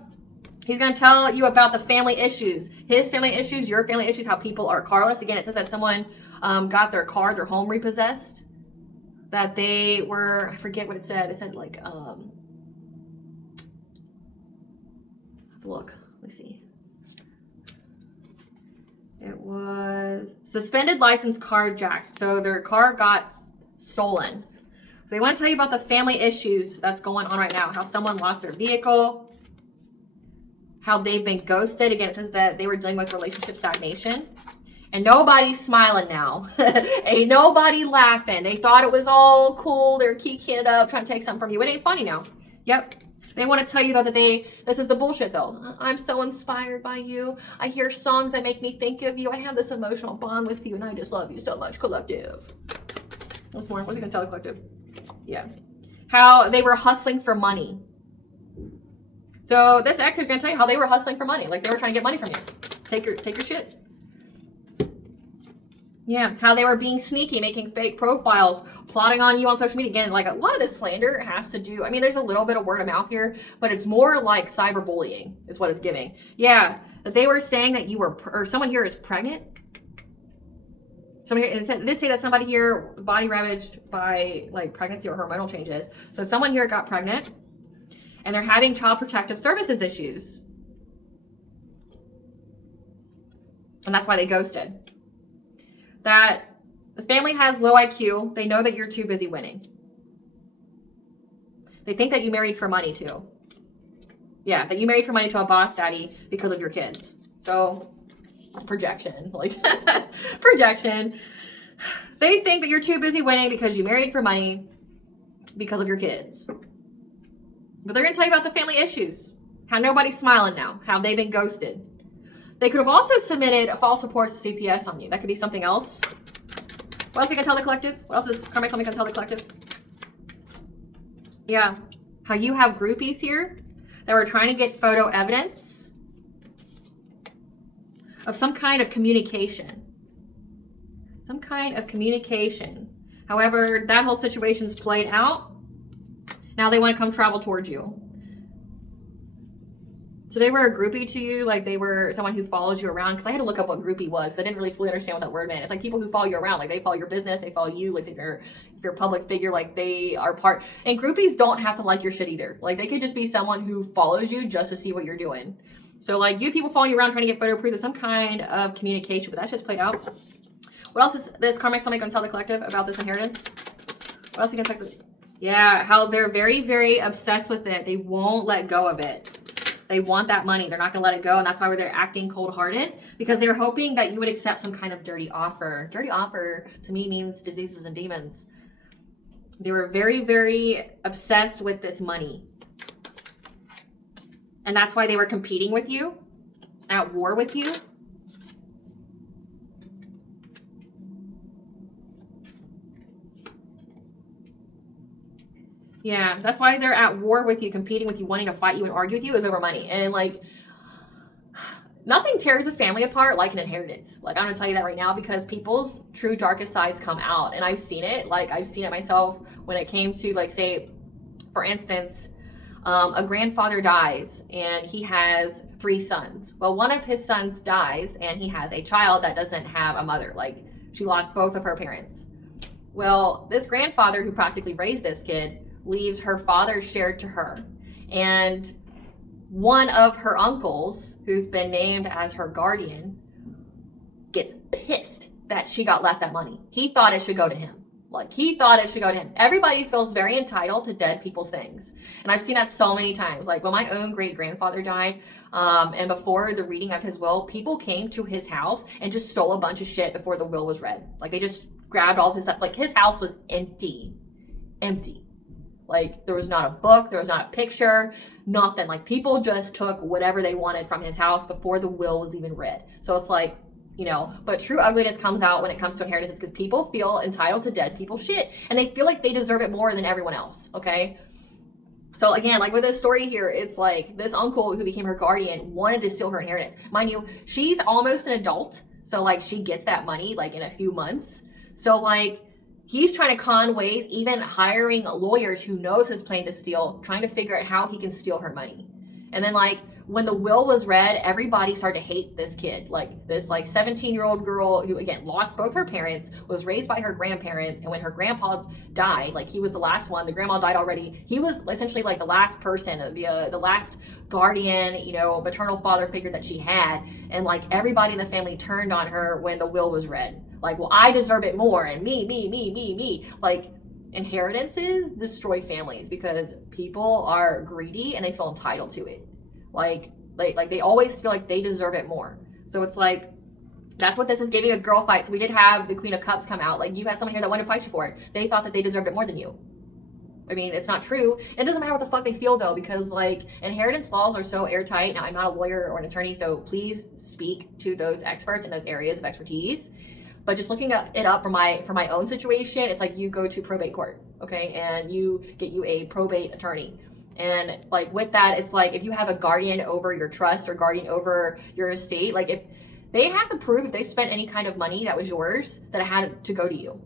He's going to tell you about the family issues. His family issues, your family issues, how people are carless. Again, it says that someone got their home repossessed. that they were, I forget what it said. It said like, look, let me see. It was suspended license carjacked. So their car got stolen. So they want to tell you about the family issues that's going on right now. How someone lost their vehicle. How they've been ghosted. Again, it says that they were dealing with relationship stagnation. And nobody's smiling now. Ain't nobody laughing. They thought it was all cool. They're kicking it up, trying to take something from you. It ain't funny now. Yep. They want to tell you though that this is the bullshit though. I'm so inspired by you. I hear songs that make me think of you. I have this emotional bond with you and I just love you so much, collective. What's more? What's he gonna tell the collective? Yeah. How they were hustling for money. So this ex is gonna tell you how they were hustling for money. Like they were trying to get money from you. Take your shit. Yeah, how they were being sneaky, making fake profiles, plotting on you on social media. Again, like a lot of this slander has to do, I mean, there's a little bit of word of mouth here, but it's more like cyberbullying is what it's giving. Yeah, that they were saying that you were, or someone here is pregnant. Someone here, it did say that somebody here body ravaged by like pregnancy or hormonal changes. So someone here got pregnant and they're having child protective services issues. And that's why they ghosted. That the family has low IQ. They know that you're too busy winning. They think that you married for money too. Yeah, that you married for money to a boss daddy because of your kids. So, projection. Like, projection. They think that you're too busy winning because you married for money because of your kids. But they're going to tell you about the family issues. How nobody's smiling now. How they've been ghosted. They could have also submitted a false report to CPS on you. That could be something else. What else are you going to tell the collective? What else is karmic something going to tell the collective? Yeah. How you have groupies here that were trying to get photo evidence of some kind of communication. Some kind of communication. However, that whole situation's played out. Now they want to come travel towards you. So they were a groupie to you, like they were someone who follows you around. Because I had to look up what groupie was. I didn't really fully understand what that word meant. It's like people who follow you around, like they follow your business, they follow you. Like if you're a public figure, like they are part. And groupies don't have to like your shit either. Like they could just be someone who follows you just to see what you're doing. So like you people following you around trying to get photo proof of some kind of communication, but that's just played out. What else is this karmic somebody going to tell the collective about this inheritance? What else are you going to tell? Yeah, how they're very, very obsessed with it. They won't let go of it. They want that money. They're not going to let it go. And that's why they're acting cold-hearted, because they're hoping that you would accept some kind of dirty offer. Dirty offer to me means diseases and demons. They were very, very obsessed with this money. And that's why they were competing with you, at war with you. Yeah, that's why they're at war with you, competing with you, wanting to fight you and argue with you is over money. And like, nothing tears a family apart like an inheritance. Like, I'm gonna tell you that right now, because people's true darkest sides come out. And I've seen it. Like, I've seen it myself when it came to, like, say, for instance, a grandfather dies and he has 3 sons. Well, one of his sons dies and he has a child that doesn't have a mother. Like, she lost both of her parents. Well, this grandfather who practically raised this kid leaves her father's share to her. And one of her uncles, who's been named as her guardian, gets pissed that she got left that money. He thought it should go to him. Like, he thought it should go to him. Everybody feels very entitled to dead people's things. And I've seen that so many times. Like, when my own great-grandfather died, and before the reading of his will, people came to his house and just stole a bunch of shit before the will was read. Like, they just grabbed all of his stuff. Like, his house was empty. Empty. Like, there was not a book, there was not a picture, nothing. Like, people just took whatever they wanted from his house before the will was even read. So it's like, you know, but true ugliness comes out when it comes to inheritance, because people feel entitled to dead people's shit, and they feel like they deserve it more than everyone else, okay? So again, like with this story here, it's like this uncle who became her guardian wanted to steal her inheritance. Mind you, she's almost an adult, so like she gets that money like in a few months. So like, he's trying to con ways, even hiring lawyers who knows his plan to steal, trying to figure out how he can steal her money. And then like, when the will was read, everybody started to hate this kid. Like this 17-year-old girl who, again, lost both her parents, was raised by her grandparents, and when her grandpa died, like he was the last one, the grandma died already, he was essentially like the last person, the last guardian, you know, maternal father figure that she had, and like everybody in the family turned on her when the will was read. Like, well, I deserve it more, and me. Like, inheritances destroy families because people are greedy and they feel entitled to it. Like they always feel like they deserve it more. So it's like, that's what this is giving a girl fight. So we did have the Queen of Cups come out. Like, you had someone here that wanted to fight you for it. They thought that they deserved it more than you. I mean, it's not true. It doesn't matter what the fuck they feel, though, because like inheritance laws are so airtight. Now, I'm not a lawyer or an attorney, so please speak to those experts in those areas of expertise. But just looking it up for my own situation, it's like you go to probate court, okay, and you get you a probate attorney. And like with that, it's like if you have a guardian over your trust or guardian over your estate, like if they have to prove if they spent any kind of money that was yours, that it had to go to you.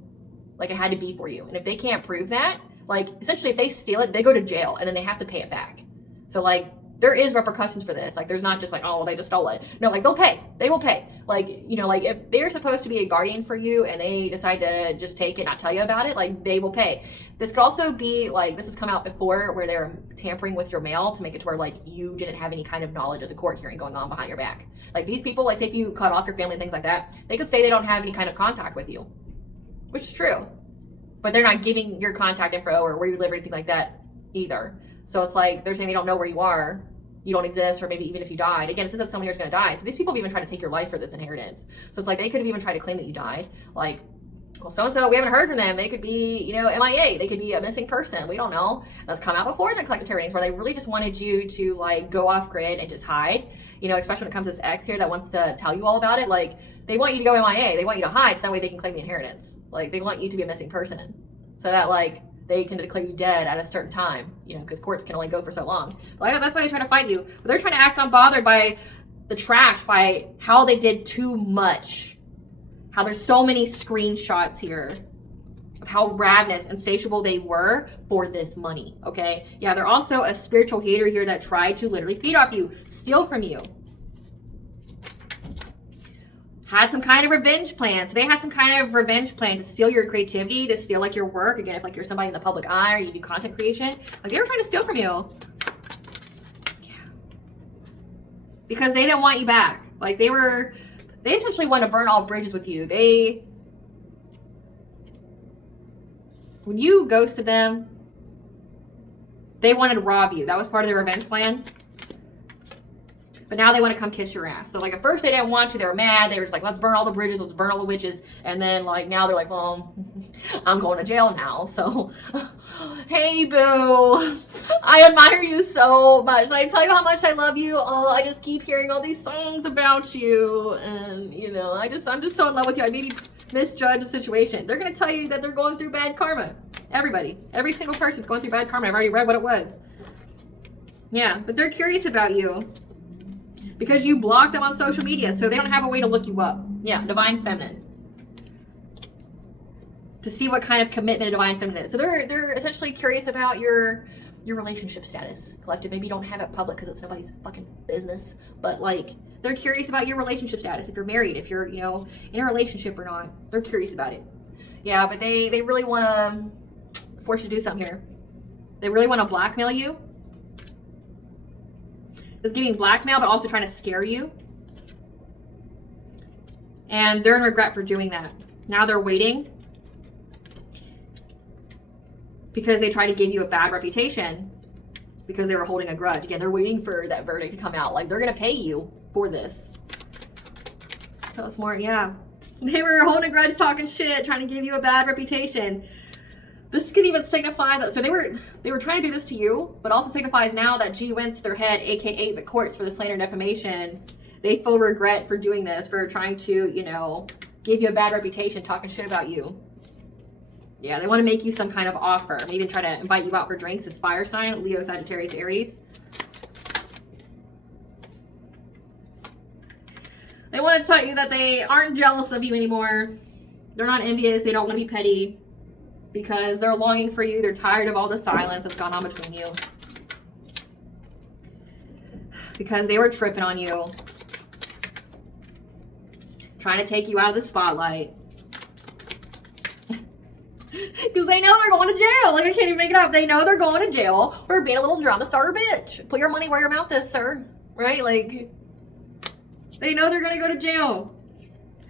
Like it had to be for you. And if they can't prove that, like essentially if they steal it, they go to jail and then they have to pay it back. So like there is repercussions for this. Like there's not just like, oh, they just stole it. No, like they'll pay. They will pay. Like, you know, like if they're supposed to be a guardian for you and they decide to just take it, not tell you about it, like they will pay. This could also be like, this has come out before where they're tampering with your mail to make it to where like you didn't have any kind of knowledge of the court hearing going on behind your back. Like these people, like say if you cut off your family and things like that, they could say they don't have any kind of contact with you, which is true. But they're not giving your contact info or where you live or anything like that either. So it's like they're saying they don't know where you are, you don't exist, or maybe even if you died. Again, it says that someone here's going to die. So these people have even tried to take your life for this inheritance. So it's like they could have even tried to claim that you died. Like, well, so-and-so, we haven't heard from them. They could be, you know, MIA. They could be a missing person. We don't know. That's come out before in the collective readings where they really just wanted you to like go off grid and just hide. You know, especially when it comes to this ex here that wants to tell you all about it. Like, they want you to go MIA. They want you to hide so that way they can claim the inheritance. Like, they want you to be a missing person. So that, like, they can declare you dead at a certain time, you know, because courts can only go for so long. But that's why they try to fight you. But they're trying to act unbothered by the trash, by how they did too much. How there's so many screenshots here of how ravenous, insatiable they were for this money, okay? Yeah, they're also a spiritual hater here that tried to literally feed off you, steal from you. Had some kind of revenge plan. So they had some kind of revenge plan to steal your creativity, to steal like your work. Again, if like you're somebody in the public eye or you do content creation, like they were trying to steal from you. Yeah. Because they didn't want you back. Like they essentially want to burn all bridges with you. When you ghosted them, they wanted to rob you. That was part of their revenge plan. But now they want to come kiss your ass. So like at first they didn't want you. They were mad. They were just like, let's burn all the bridges. Let's burn all the witches. And then like now they're like, well, I'm going to jail now. So, hey boo, I admire you so much. I tell you how much I love you. Oh, I just keep hearing all these songs about you. And you know, I'm just so in love with you. I maybe misjudged the situation. They're going to tell you that they're going through bad karma. Everybody, every single person's going through bad karma. I've already read what it was. Yeah, but they're curious about you. Because you block them on social media, so they don't have a way to look you up. Yeah, Divine Feminine. To see what kind of commitment a Divine Feminine is. So they're essentially curious about your relationship status. Collective, maybe you don't have it public because it's nobody's fucking business. But like, they're curious about your relationship status. If you're married, if you're, you know, in a relationship or not. They're curious about it. Yeah, but they really want to force you to do something here. They really want to blackmail you. It's giving blackmail, but also trying to scare you. And they're in regret for doing that. Now they're waiting because they tried to give you a bad reputation because they were holding a grudge. Again, they're waiting for that verdict to come out. Like, they're going to pay you for this. Tell us more. Yeah. They were holding a grudge, talking shit, trying to give you a bad reputation. This could even signify that, so they were trying to do this to you, but also signifies now that G went to their head, aka the courts for the slander and defamation. They feel regret for doing this, for trying to, you know, give you a bad reputation, talking shit about you. Yeah, they want to make you some kind of offer. Maybe even try to invite you out for drinks. This fire sign, Leo, Sagittarius, Aries. They want to tell you that they aren't jealous of you anymore. They're not envious. They don't want to be petty. Because they're longing for you. They're tired of all the silence that's gone on between you. because they were tripping on you, trying to take you out of the spotlight. Because they know they're going to jail. Like, I can't even make it up. They know they're going to jail for being a little drama starter bitch. Put your money where your mouth is, sir. Right? Like, they know they're going to go to jail.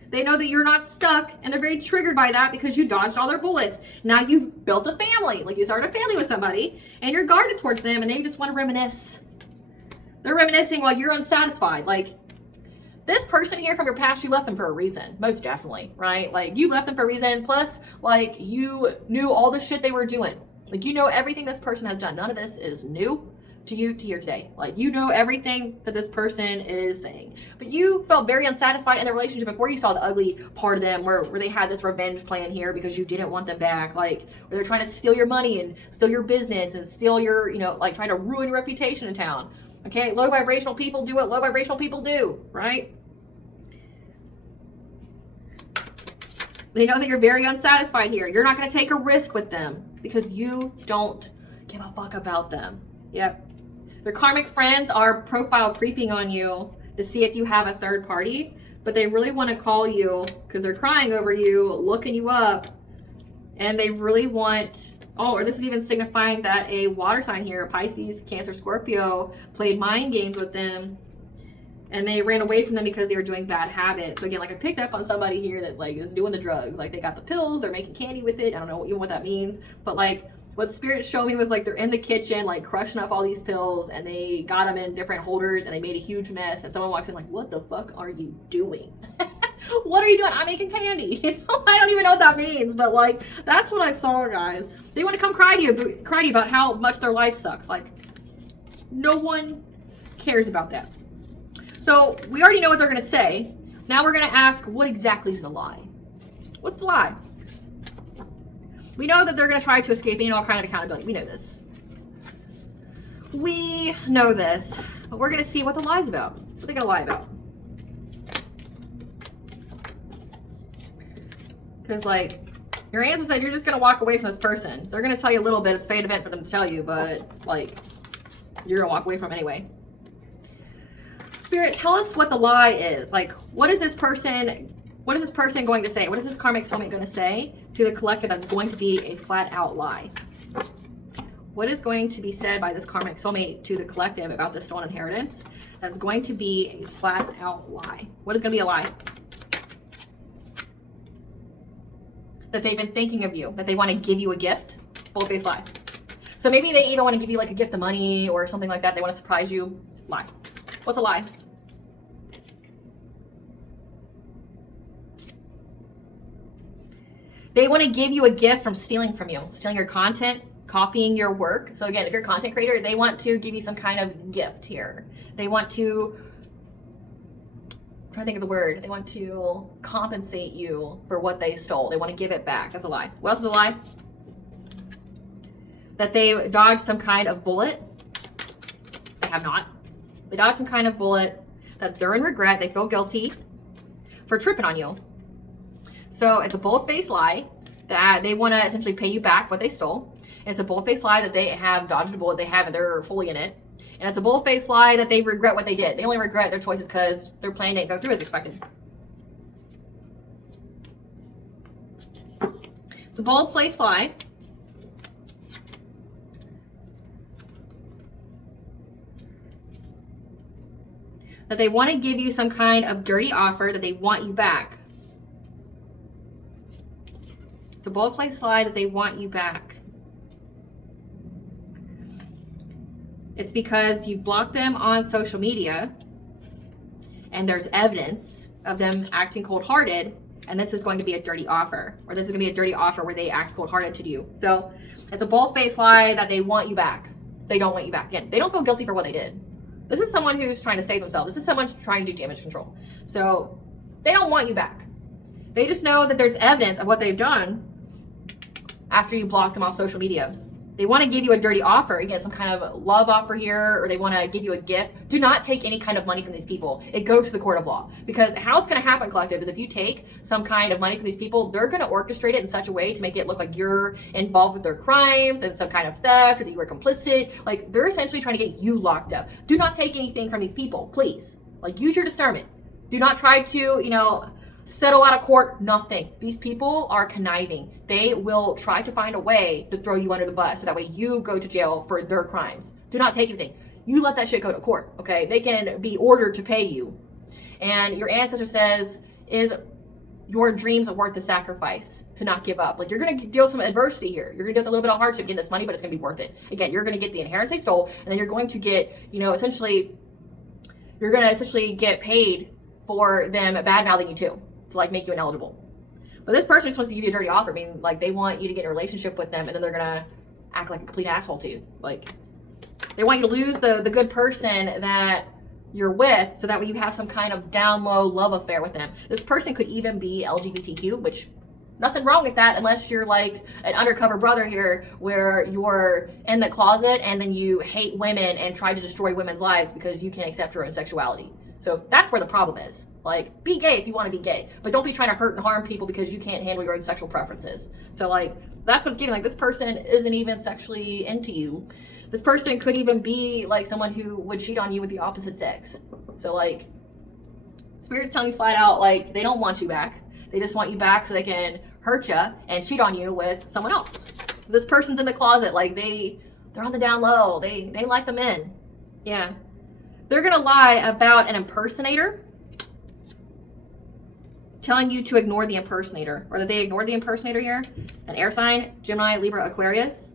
They know that you're not stuck, and they're very triggered by that because you dodged all their bullets. Now you've built a family. Like, you started a family with somebody, and you're guarded towards them, and they just want to reminisce. They're reminiscing while you're unsatisfied. Like, this person here from your past, you left them for a reason. Most definitely, right? Like, you left them for a reason. Plus, like, you knew all the shit they were doing. Like, you know everything this person has done. None of this is new to you to your today. Like, you know everything that this person is saying. But you felt very unsatisfied in their relationship before you saw the ugly part of them where they had this revenge plan here because you didn't want them back. Like, where they're trying to steal your money and steal your business and steal your, you know, like, trying to ruin your reputation in town. Okay, low vibrational people do what low vibrational people do, right? They know that you're very unsatisfied here. You're not going to take a risk with them because you don't give a fuck about them. Yep. Their karmic friends are profile creeping on you to see if you have a third party, but they really want to call you because they're crying over you, looking you up, and they really want... Oh, or this is even signifying that a water sign here, Pisces, Cancer, Scorpio, played mind games with them, and they ran away from them because they were doing bad habits. So again, like, I picked up on somebody here that, like, is doing the drugs. Like, they got the pills, they're making candy with it. I don't know even what that means, but, like, what Spirit showed me was, like, they're in the kitchen, like, crushing up all these pills, and they got them in different holders, and they made a huge mess, and someone walks in like, what the fuck are you doing? What are you doing? I'm making candy. You know, I don't even know what that means, but, like, that's what I saw, guys. They want to come cry to you about how much their life sucks. Like, no one cares about that. So we already know what they're going to say. Now we're going to ask, what exactly is the lie? What's the lie? We know that they're going to try to escape any and all kind of accountability. We know this. We know this. But we're going to see what the lie's about. What are they going to lie about? Because, like, your answer said you're just going to walk away from this person. They're going to tell you a little bit. It's a fate event for them to tell you, but, like, you're going to walk away from them anyway. Spirit, tell us what the lie is. Like, what is this person going to say? What is this karmic soulmate going to say to the collective that's going to be a flat-out lie? What is going to be said by this karmic soulmate to the collective about this stolen inheritance that's going to be a flat-out lie? What is going to be a lie? That they've been thinking of you, that they want to give you a gift. Bold-faced lie. So maybe they even want to give you, like, a gift of money or something like that. They want to surprise you. Lie. What's a lie? They want to give you a gift from stealing from you. Stealing your content, copying your work. So again, if you're a content creator, they want to give you some kind of gift here. They want to... I'm trying to think of the word. They want to compensate you for what they stole. They want to give it back. That's a lie. What else is a lie? That they dodged some kind of bullet. They have not. They dodged some kind of bullet. That they're in regret. They feel guilty for tripping on you. So it's a bold-faced lie that they want to essentially pay you back what they stole. And it's a bold-faced lie that they have dodged a bullet. They have, and they're fully in it. And it's a bold-faced lie that they regret what they did. They only regret their choices because their plan didn't go through as expected. It's a bold-faced lie that they want to give you some kind of dirty offer that they want you back. It's a bold-faced lie that they want you back. It's because you've blocked them on social media and there's evidence of them acting cold-hearted, and this is going to be a dirty offer, or this is going to be a dirty offer where they act cold-hearted to you. So it's a bold-faced lie that they want you back. They don't want you back. Again, they don't feel guilty for what they did. This is someone who's trying to save themselves. This is someone trying to do damage control. So they don't want you back. They just know that there's evidence of what they've done after you block them off social media. They want to give you a dirty offer, again, some kind of love offer here, or they want to give you a gift. Do not take any kind of money from these people. It goes to the court of law. Because how it's going to happen, collective, is if you take some kind of money from these people, they're going to orchestrate it in such a way to make it look like you're involved with their crimes and some kind of theft, or that you were complicit. Like, they're essentially trying to get you locked up. Do not take anything from these people, please. Like, use your discernment. Do not try to, settle out of court, nothing. These people are conniving. They will try to find a way to throw you under the bus so that way you go to jail for their crimes. Do not take anything. You let that shit go to court, okay? They can be ordered to pay you. And your ancestor says, is your dreams worth the sacrifice to not give up? Like, you're going to deal with some adversity here. You're going to deal with a little bit of hardship getting this money, but it's going to be worth it. Again, you're going to get the inheritance they stole, and then you're going to get, essentially get paid for them bad-mouthing you too, to like make you ineligible. But this person just wants to give you a dirty offer. I mean, like, they want you to get in a relationship with them, and then they're gonna act like a complete asshole to you. Like, they want you to lose the good person that you're with, so that way you have some kind of down low love affair with them. This person could even be LGBTQ, which nothing wrong with that, unless you're like an undercover brother here, where you're in the closet and then you hate women and try to destroy women's lives because you can't accept your own sexuality. So that's where the problem is. Like, be gay if you want to be gay, but don't be trying to hurt and harm people because you can't handle your own sexual preferences. So, like, that's what it's giving. Like, this person isn't even sexually into you. This person could even be, like, someone who would cheat on you with the opposite sex. So, like, Spirit's telling you flat out, like, they don't want you back. They just want you back so they can hurt you and cheat on you with someone else. This person's in the closet. Like, they're on the down low. They like the men. Yeah. They're going to lie about an impersonator, telling you to ignore the impersonator, or that they ignored the impersonator here. An air sign, Gemini, Libra, Aquarius.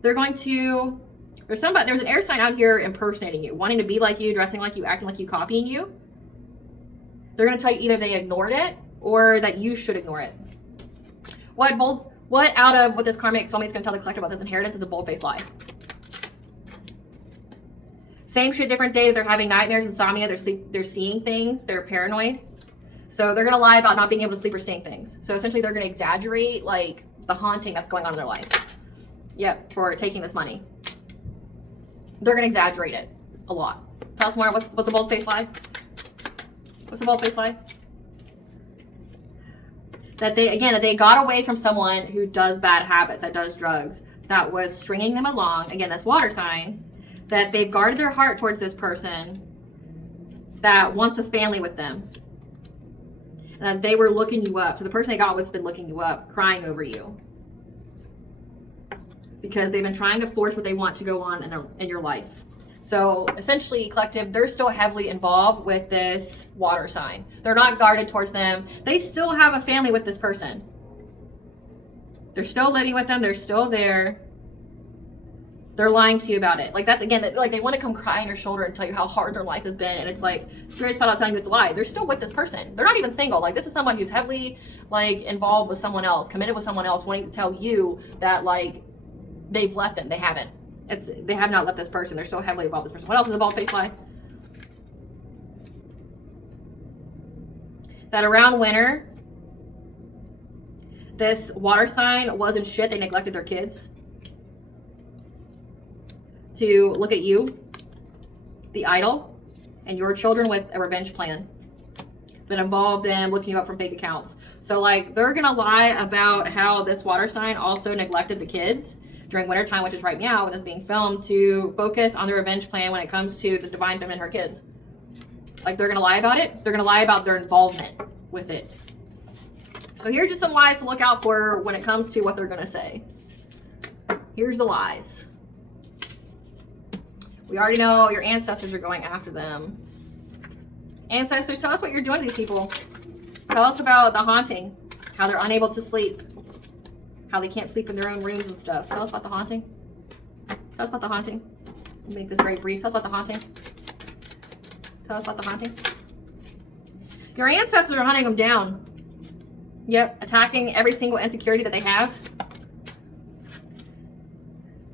They're going to, there's an air sign out here impersonating you, wanting to be like you, dressing like you, acting like you, copying you. They're going to tell you either they ignored it or that you should ignore it. What out of what this karmic soulmate's going to tell the collective about this inheritance is a bold-faced lie. Same shit, different day. They're having nightmares, insomnia. They're seeing things. They're paranoid. So they're going to lie about not being able to sleep or seeing things. So essentially they're going to exaggerate, like, the haunting that's going on in their life. Yep, for taking this money. They're going to exaggerate it a lot. Tell us more. What's a bold-faced lie? What's a bold-faced lie? That they got away from someone who does bad habits, that does drugs, that was stringing them along. Again, that's water sign. That they've guarded their heart towards this person that wants a family with them. And that they were looking you up. So the person they got with has been looking you up, crying over you. Because they've been trying to force what they want to go on in your life. So essentially, collective, they're still heavily involved with this water sign. They're not guarded towards them. They still have a family with this person. They're still living with them. They're still there. They're lying to you about it. Like, that's, again, like, they want to come cry on your shoulder and tell you how hard their life has been. And it's like, Spirit's flat out telling you it's a lie. They're still with this person. They're not even single. Like, this is someone who's heavily, like, involved with someone else, committed with someone else, wanting to tell you that, like, they've left them. They haven't. They have not left this person. They're still heavily involved with this person. What else is a bald-faced lie? That around winter, this water sign wasn't shit. They neglected their kids to look at you, the idol, and your children with a revenge plan that involved them looking you up from fake accounts. So, like, they're gonna lie about how this water sign also neglected the kids during wintertime, which is right now when this is being filmed, to focus on the revenge plan when it comes to this divine feminine and her kids. Like, they're gonna lie about it. They're gonna lie about their involvement with it. So here's just some lies to look out for when it comes to what they're gonna say. Here's the lies. We already know your ancestors are going after them. Ancestors, tell us what you're doing to these people. Tell us about the haunting, how they're unable to sleep, how they can't sleep in their own rooms and stuff. Tell us about the haunting. Tell us about the haunting. I'll make this very brief. Tell us about the haunting. Tell us about the haunting. Your ancestors are hunting them down. Yep, attacking every single insecurity that they have.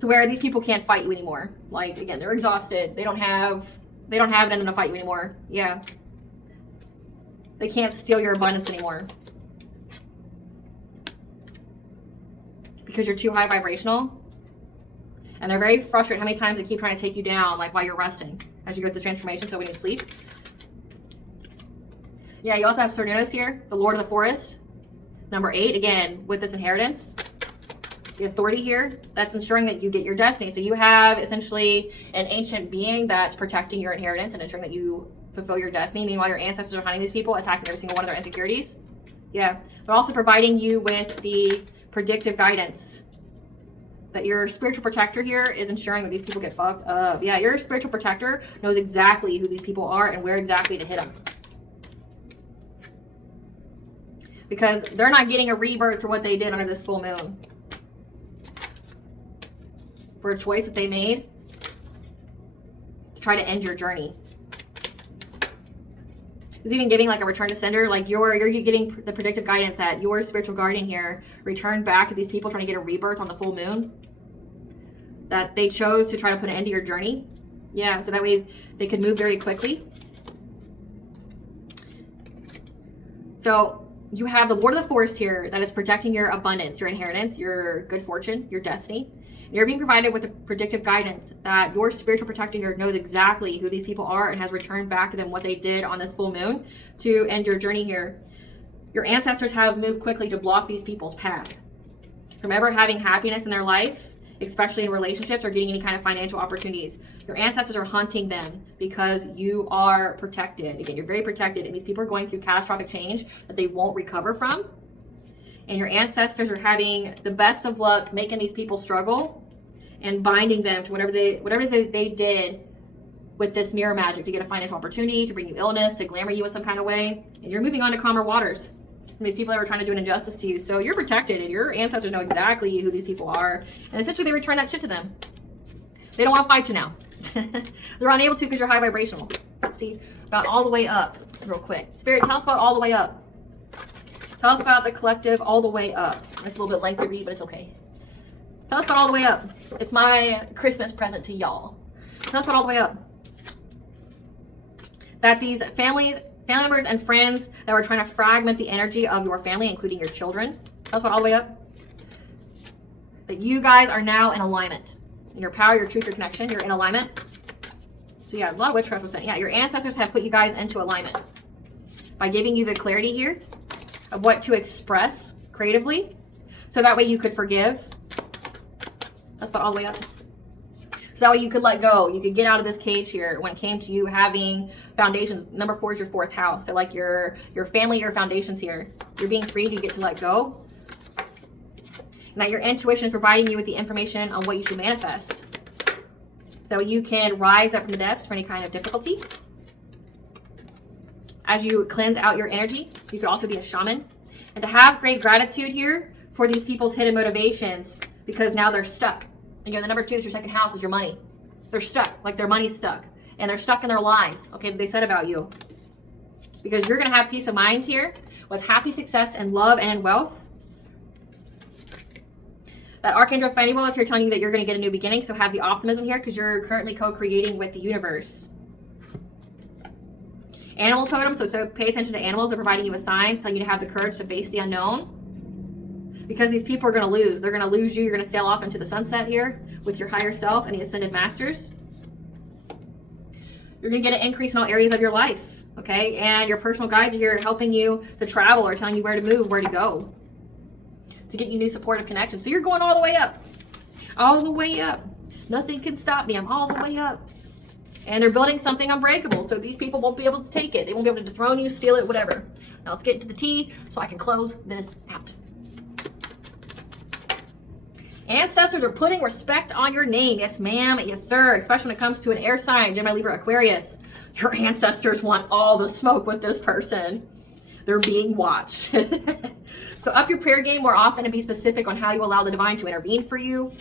To where these people can't fight you anymore. Like, again, they're exhausted. They don't have it in them to fight you anymore. Yeah. They can't steal your abundance anymore. because you're too high vibrational. And they're very frustrated how many times they keep trying to take you down, like while you're resting, as you go through the transformation, so when you sleep. Yeah, you also have Cernunos here, the Lord of the Forest. Number 8, again, with this inheritance. The authority here, that's ensuring that you get your destiny. So you have essentially an ancient being that's protecting your inheritance and ensuring that you fulfill your destiny. Meanwhile, your ancestors are hunting these people, attacking every single one of their insecurities. Yeah, but also providing you with the predictive guidance. That your spiritual protector here is ensuring that these people get fucked up. Yeah, your spiritual protector knows exactly who these people are and where exactly to hit them. Because they're not getting a rebirth for what they did under this full moon. For a choice that they made to try to end your journey. It's even giving like a return to sender, like you're getting the predictive guidance that your spiritual guardian here returned back to these people trying to get a rebirth on the full moon. That they chose to try to put an end to your journey. Yeah, so that way they could move very quickly. So you have the Lord of the Forest here that is protecting your abundance, your inheritance, your good fortune, your destiny. You're being provided with the predictive guidance that your spiritual protector here knows exactly who these people are and has returned back to them what they did on this full moon to end your journey here. Your ancestors have moved quickly to block these people's path from ever having happiness in their life, especially in relationships or getting any kind of financial opportunities. Your ancestors are hunting them because you are protected. Again, you're very protected, and these people are going through catastrophic change that they won't recover from. And your ancestors are having the best of luck making these people struggle and binding them to whatever it is they did with this mirror magic to get a financial opportunity, to bring you illness, to glamour you in some kind of way. And you're moving on to calmer waters. And these people that were trying to do an injustice to you. So you're protected, and your ancestors know exactly who these people are. And essentially they return that shit to them. They don't want to fight you now. They're unable to because you're high vibrational. Let's see about all the way up real quick. Spirit, tell us about all the way up. Tell us about the collective all the way up. It's a little bit lengthy to read, but it's okay. Tell us about all the way up. It's my Christmas present to y'all. Tell us about all the way up. That these family members and friends that were trying to fragment the energy of your family, including your children. Tell us about all the way up. That you guys are now in alignment. In your power, your truth, your connection, you're in alignment. So yeah, a lot of witchcraft was saying. Yeah, your ancestors have put you guys into alignment by giving you the clarity here of what to express creatively, so that way you could forgive. That's about all the way up. So that way you could let go. You could get out of this cage here when it came to you having foundations. Number 4 is your 4th house. So like your family, your foundations here. You're being freed. You get to let go. And that your intuition is providing you with the information on what you should manifest. So you can rise up from the depths for any kind of difficulty. As you cleanse out your energy, you could also be a shaman. And to have great gratitude here for these people's hidden motivations, because now they're stuck. Again, the number 2 is your 2nd house, is your money. They're stuck, like their money's stuck. And they're stuck in their lies, okay, that they said about you. Because you're going to have peace of mind here with happy success and love and in wealth. That Archangel Phanuel is here telling you that you're going to get a new beginning, so have the optimism here because you're currently co-creating with the universe. Animal totem, so pay attention to animals. They're providing you with signs, telling you to have the courage to face the unknown. Because these people are going to lose. They're going to lose you. You're going to sail off into the sunset here with your higher self and the ascended masters. You're going to get an increase in all areas of your life, okay? And your personal guides are here helping you to travel or telling you where to move, where to go, to get you new supportive connections. So you're going all the way up. All the way up. Nothing can stop me. I'm all the way up. And they're building something unbreakable, so these people won't be able to take it. They won't be able to dethrone you, steal it, whatever. Now let's get into the tea so I can close this out. Ancestors are putting respect on your name. Yes, ma'am. Yes, sir. Especially when it comes to an air sign, Gemini, Libra, Aquarius. Your ancestors want all the smoke with this person. They're being watched. So up your prayer game more often and be specific on how you allow the divine to intervene for you.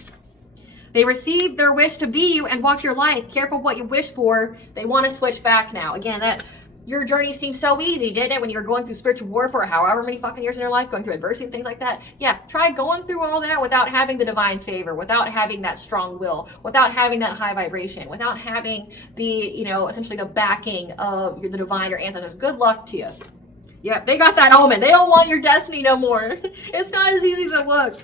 They received their wish to be you and walk your life. Careful what you wish for. They want to switch back now. Again, that your journey seemed so easy, didn't it? When you were going through spiritual warfare, however many fucking years in your life, going through adversity and things like that. Yeah, try going through all that without having the divine favor, without having that strong will, without having that high vibration, without having the, essentially the backing of the divine or ancestors. Good luck to you. Yeah, they got that omen. They don't want your destiny no more. It's not as easy as it looks.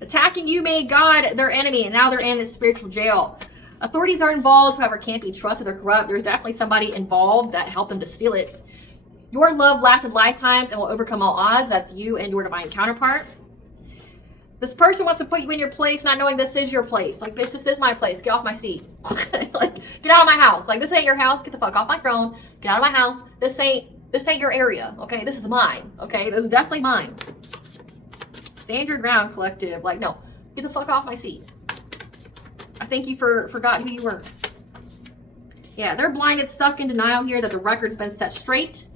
Attacking you made God their enemy, and now they're in a spiritual jail. Authorities are involved, however, can't be trusted or corrupt. There's definitely somebody involved that helped them to steal it. Your love lasted lifetimes and will overcome all odds. That's you and your divine counterpart. This person wants to put you in your place, not knowing this is your place. Like, bitch, this is my place. Get off my seat. Like, get out of my house. Like, this ain't your house. Get the fuck off my throne. Get out of my house. This ain't your area. Okay, this is mine. Okay, this is definitely mine. Stand your ground, collective. Like, no, get the fuck off my seat. I think you forgot who you were. Yeah, they're blinded, stuck in denial here that the record's been set straight.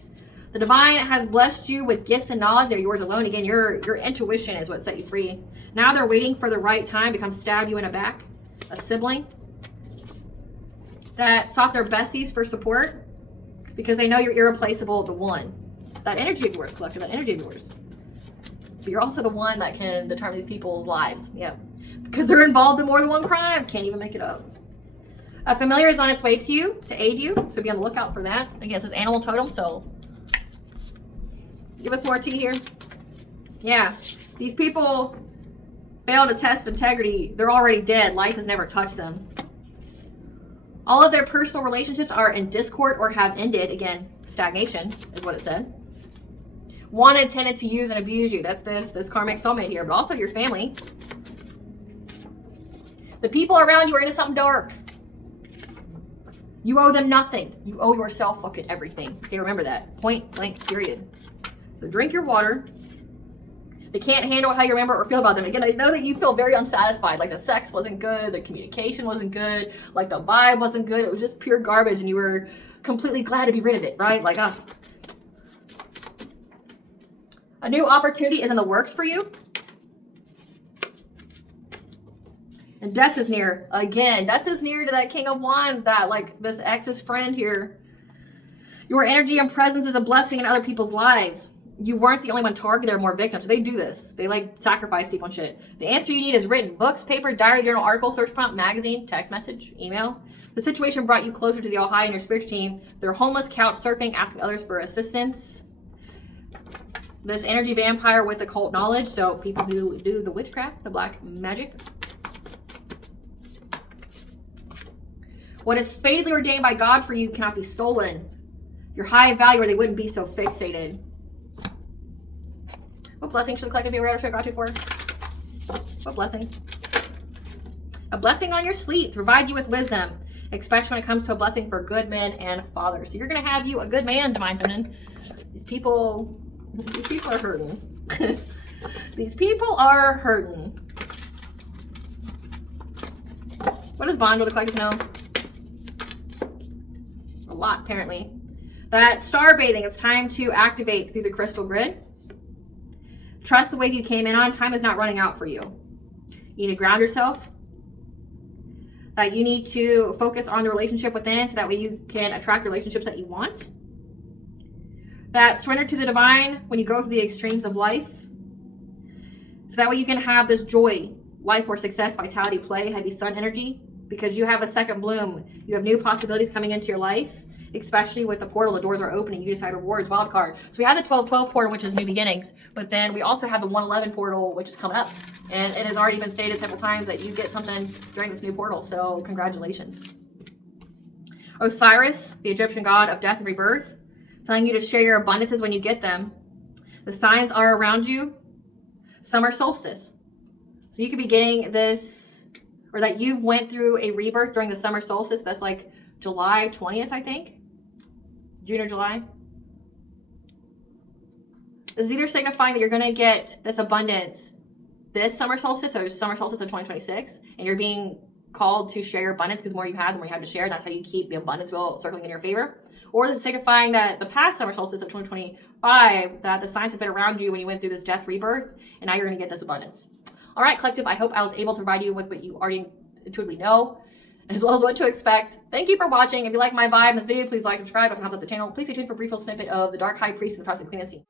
The divine has blessed you with gifts and knowledge. They're yours alone. Again, your intuition is what set you free. Now they're waiting for the right time to come stab you in the back. A sibling that sought their besties for support because they know you're irreplaceable, the one. That energy of yours, collective, that energy of yours. But you're also the one that can determine these people's lives. Yeah. Because they're involved in more than one crime. Can't even make it up. A familiar is on its way to you to aid you. So be on the lookout for that. Again, it says animal totem, so give us more tea here. Yeah. These people fail to test integrity. They're already dead. Life has never touched them. All of their personal relationships are in discord or have ended. Again, stagnation is what it said. One intended to use and abuse you. That's this karmic soulmate here, but also your family. The people around you are into something dark. You owe them nothing. You owe yourself fucking everything. Okay, remember that. Point blank, period. So drink your water. They can't handle how you remember or feel about them. Again, I know that you feel very unsatisfied. Like the sex wasn't good, the communication wasn't good, like the vibe wasn't good. It was just pure garbage and you were completely glad to be rid of it, right? Like, a new opportunity is in the works for you. And death is near. Again, death is near to that King of Wands, that like this ex's friend here. Your energy and presence is a blessing in other people's lives. You weren't the only one targeted. There are more victims. So they do this. They like sacrifice people and shit. The answer you need is written. Books, paper, diary, journal, article, search prompt, magazine, text message, email. The situation brought you closer to the All-High and your spiritual team. They're homeless, couch surfing, asking others for assistance. This energy vampire with occult knowledge. So people who do the witchcraft, the black magic. What is fatally ordained by God for you cannot be stolen. You're high value or they wouldn't be so fixated. What blessing should the collective be aware of gratitude for? What blessing? A blessing on your sleep to provide you with wisdom, especially when it comes to a blessing for good men and fathers. So you're going to have you a good man, divine feminine. These people are hurting. These people are hurting. What does Bond the collective know? A lot, apparently. That star bathing, it's time to activate through the crystal grid. Trust the wave you came in on. Time is not running out for you. You need to ground yourself. That you need to focus on the relationship within so that way you can attract relationships that you want. That surrender to the divine when you go through the extremes of life. So that way you can have this joy, life or success, vitality, play, heavy sun energy. Because you have a second bloom. You have new possibilities coming into your life. Especially with the portal, the doors are opening. You decide rewards, wild card. So we have the 12-12 portal, which is new beginnings. But then we also have the 111 portal, which is coming up. And it has already been stated several times that you get something during this new portal. So congratulations. Osiris, the Egyptian god of death and rebirth, telling you to share your abundances when you get them. The signs are around you. Summer solstice. So you could be getting this, or that you went through a rebirth during the summer solstice. That's like July 20th, I think. June or July. This is either signifying that you're going to get this abundance this summer solstice or summer solstice of 2026, and you're being called to share your abundance because the more you have, the more you have to share, and that's how you keep the abundance wheel circling in your favor. Or this is signifying that the past summer solstice of 2025, that the signs have been around you when you went through this death rebirth, and now you're going to get this abundance. All right, collective, I hope I was able to provide you with what you already intuitively know, as well as what to expect. Thank you for watching. If you like my vibe in this video, please like, subscribe, and help out the channel. Please stay tuned for a brief little snippet of the Dark High Priest and the Prophet Queen Unseen.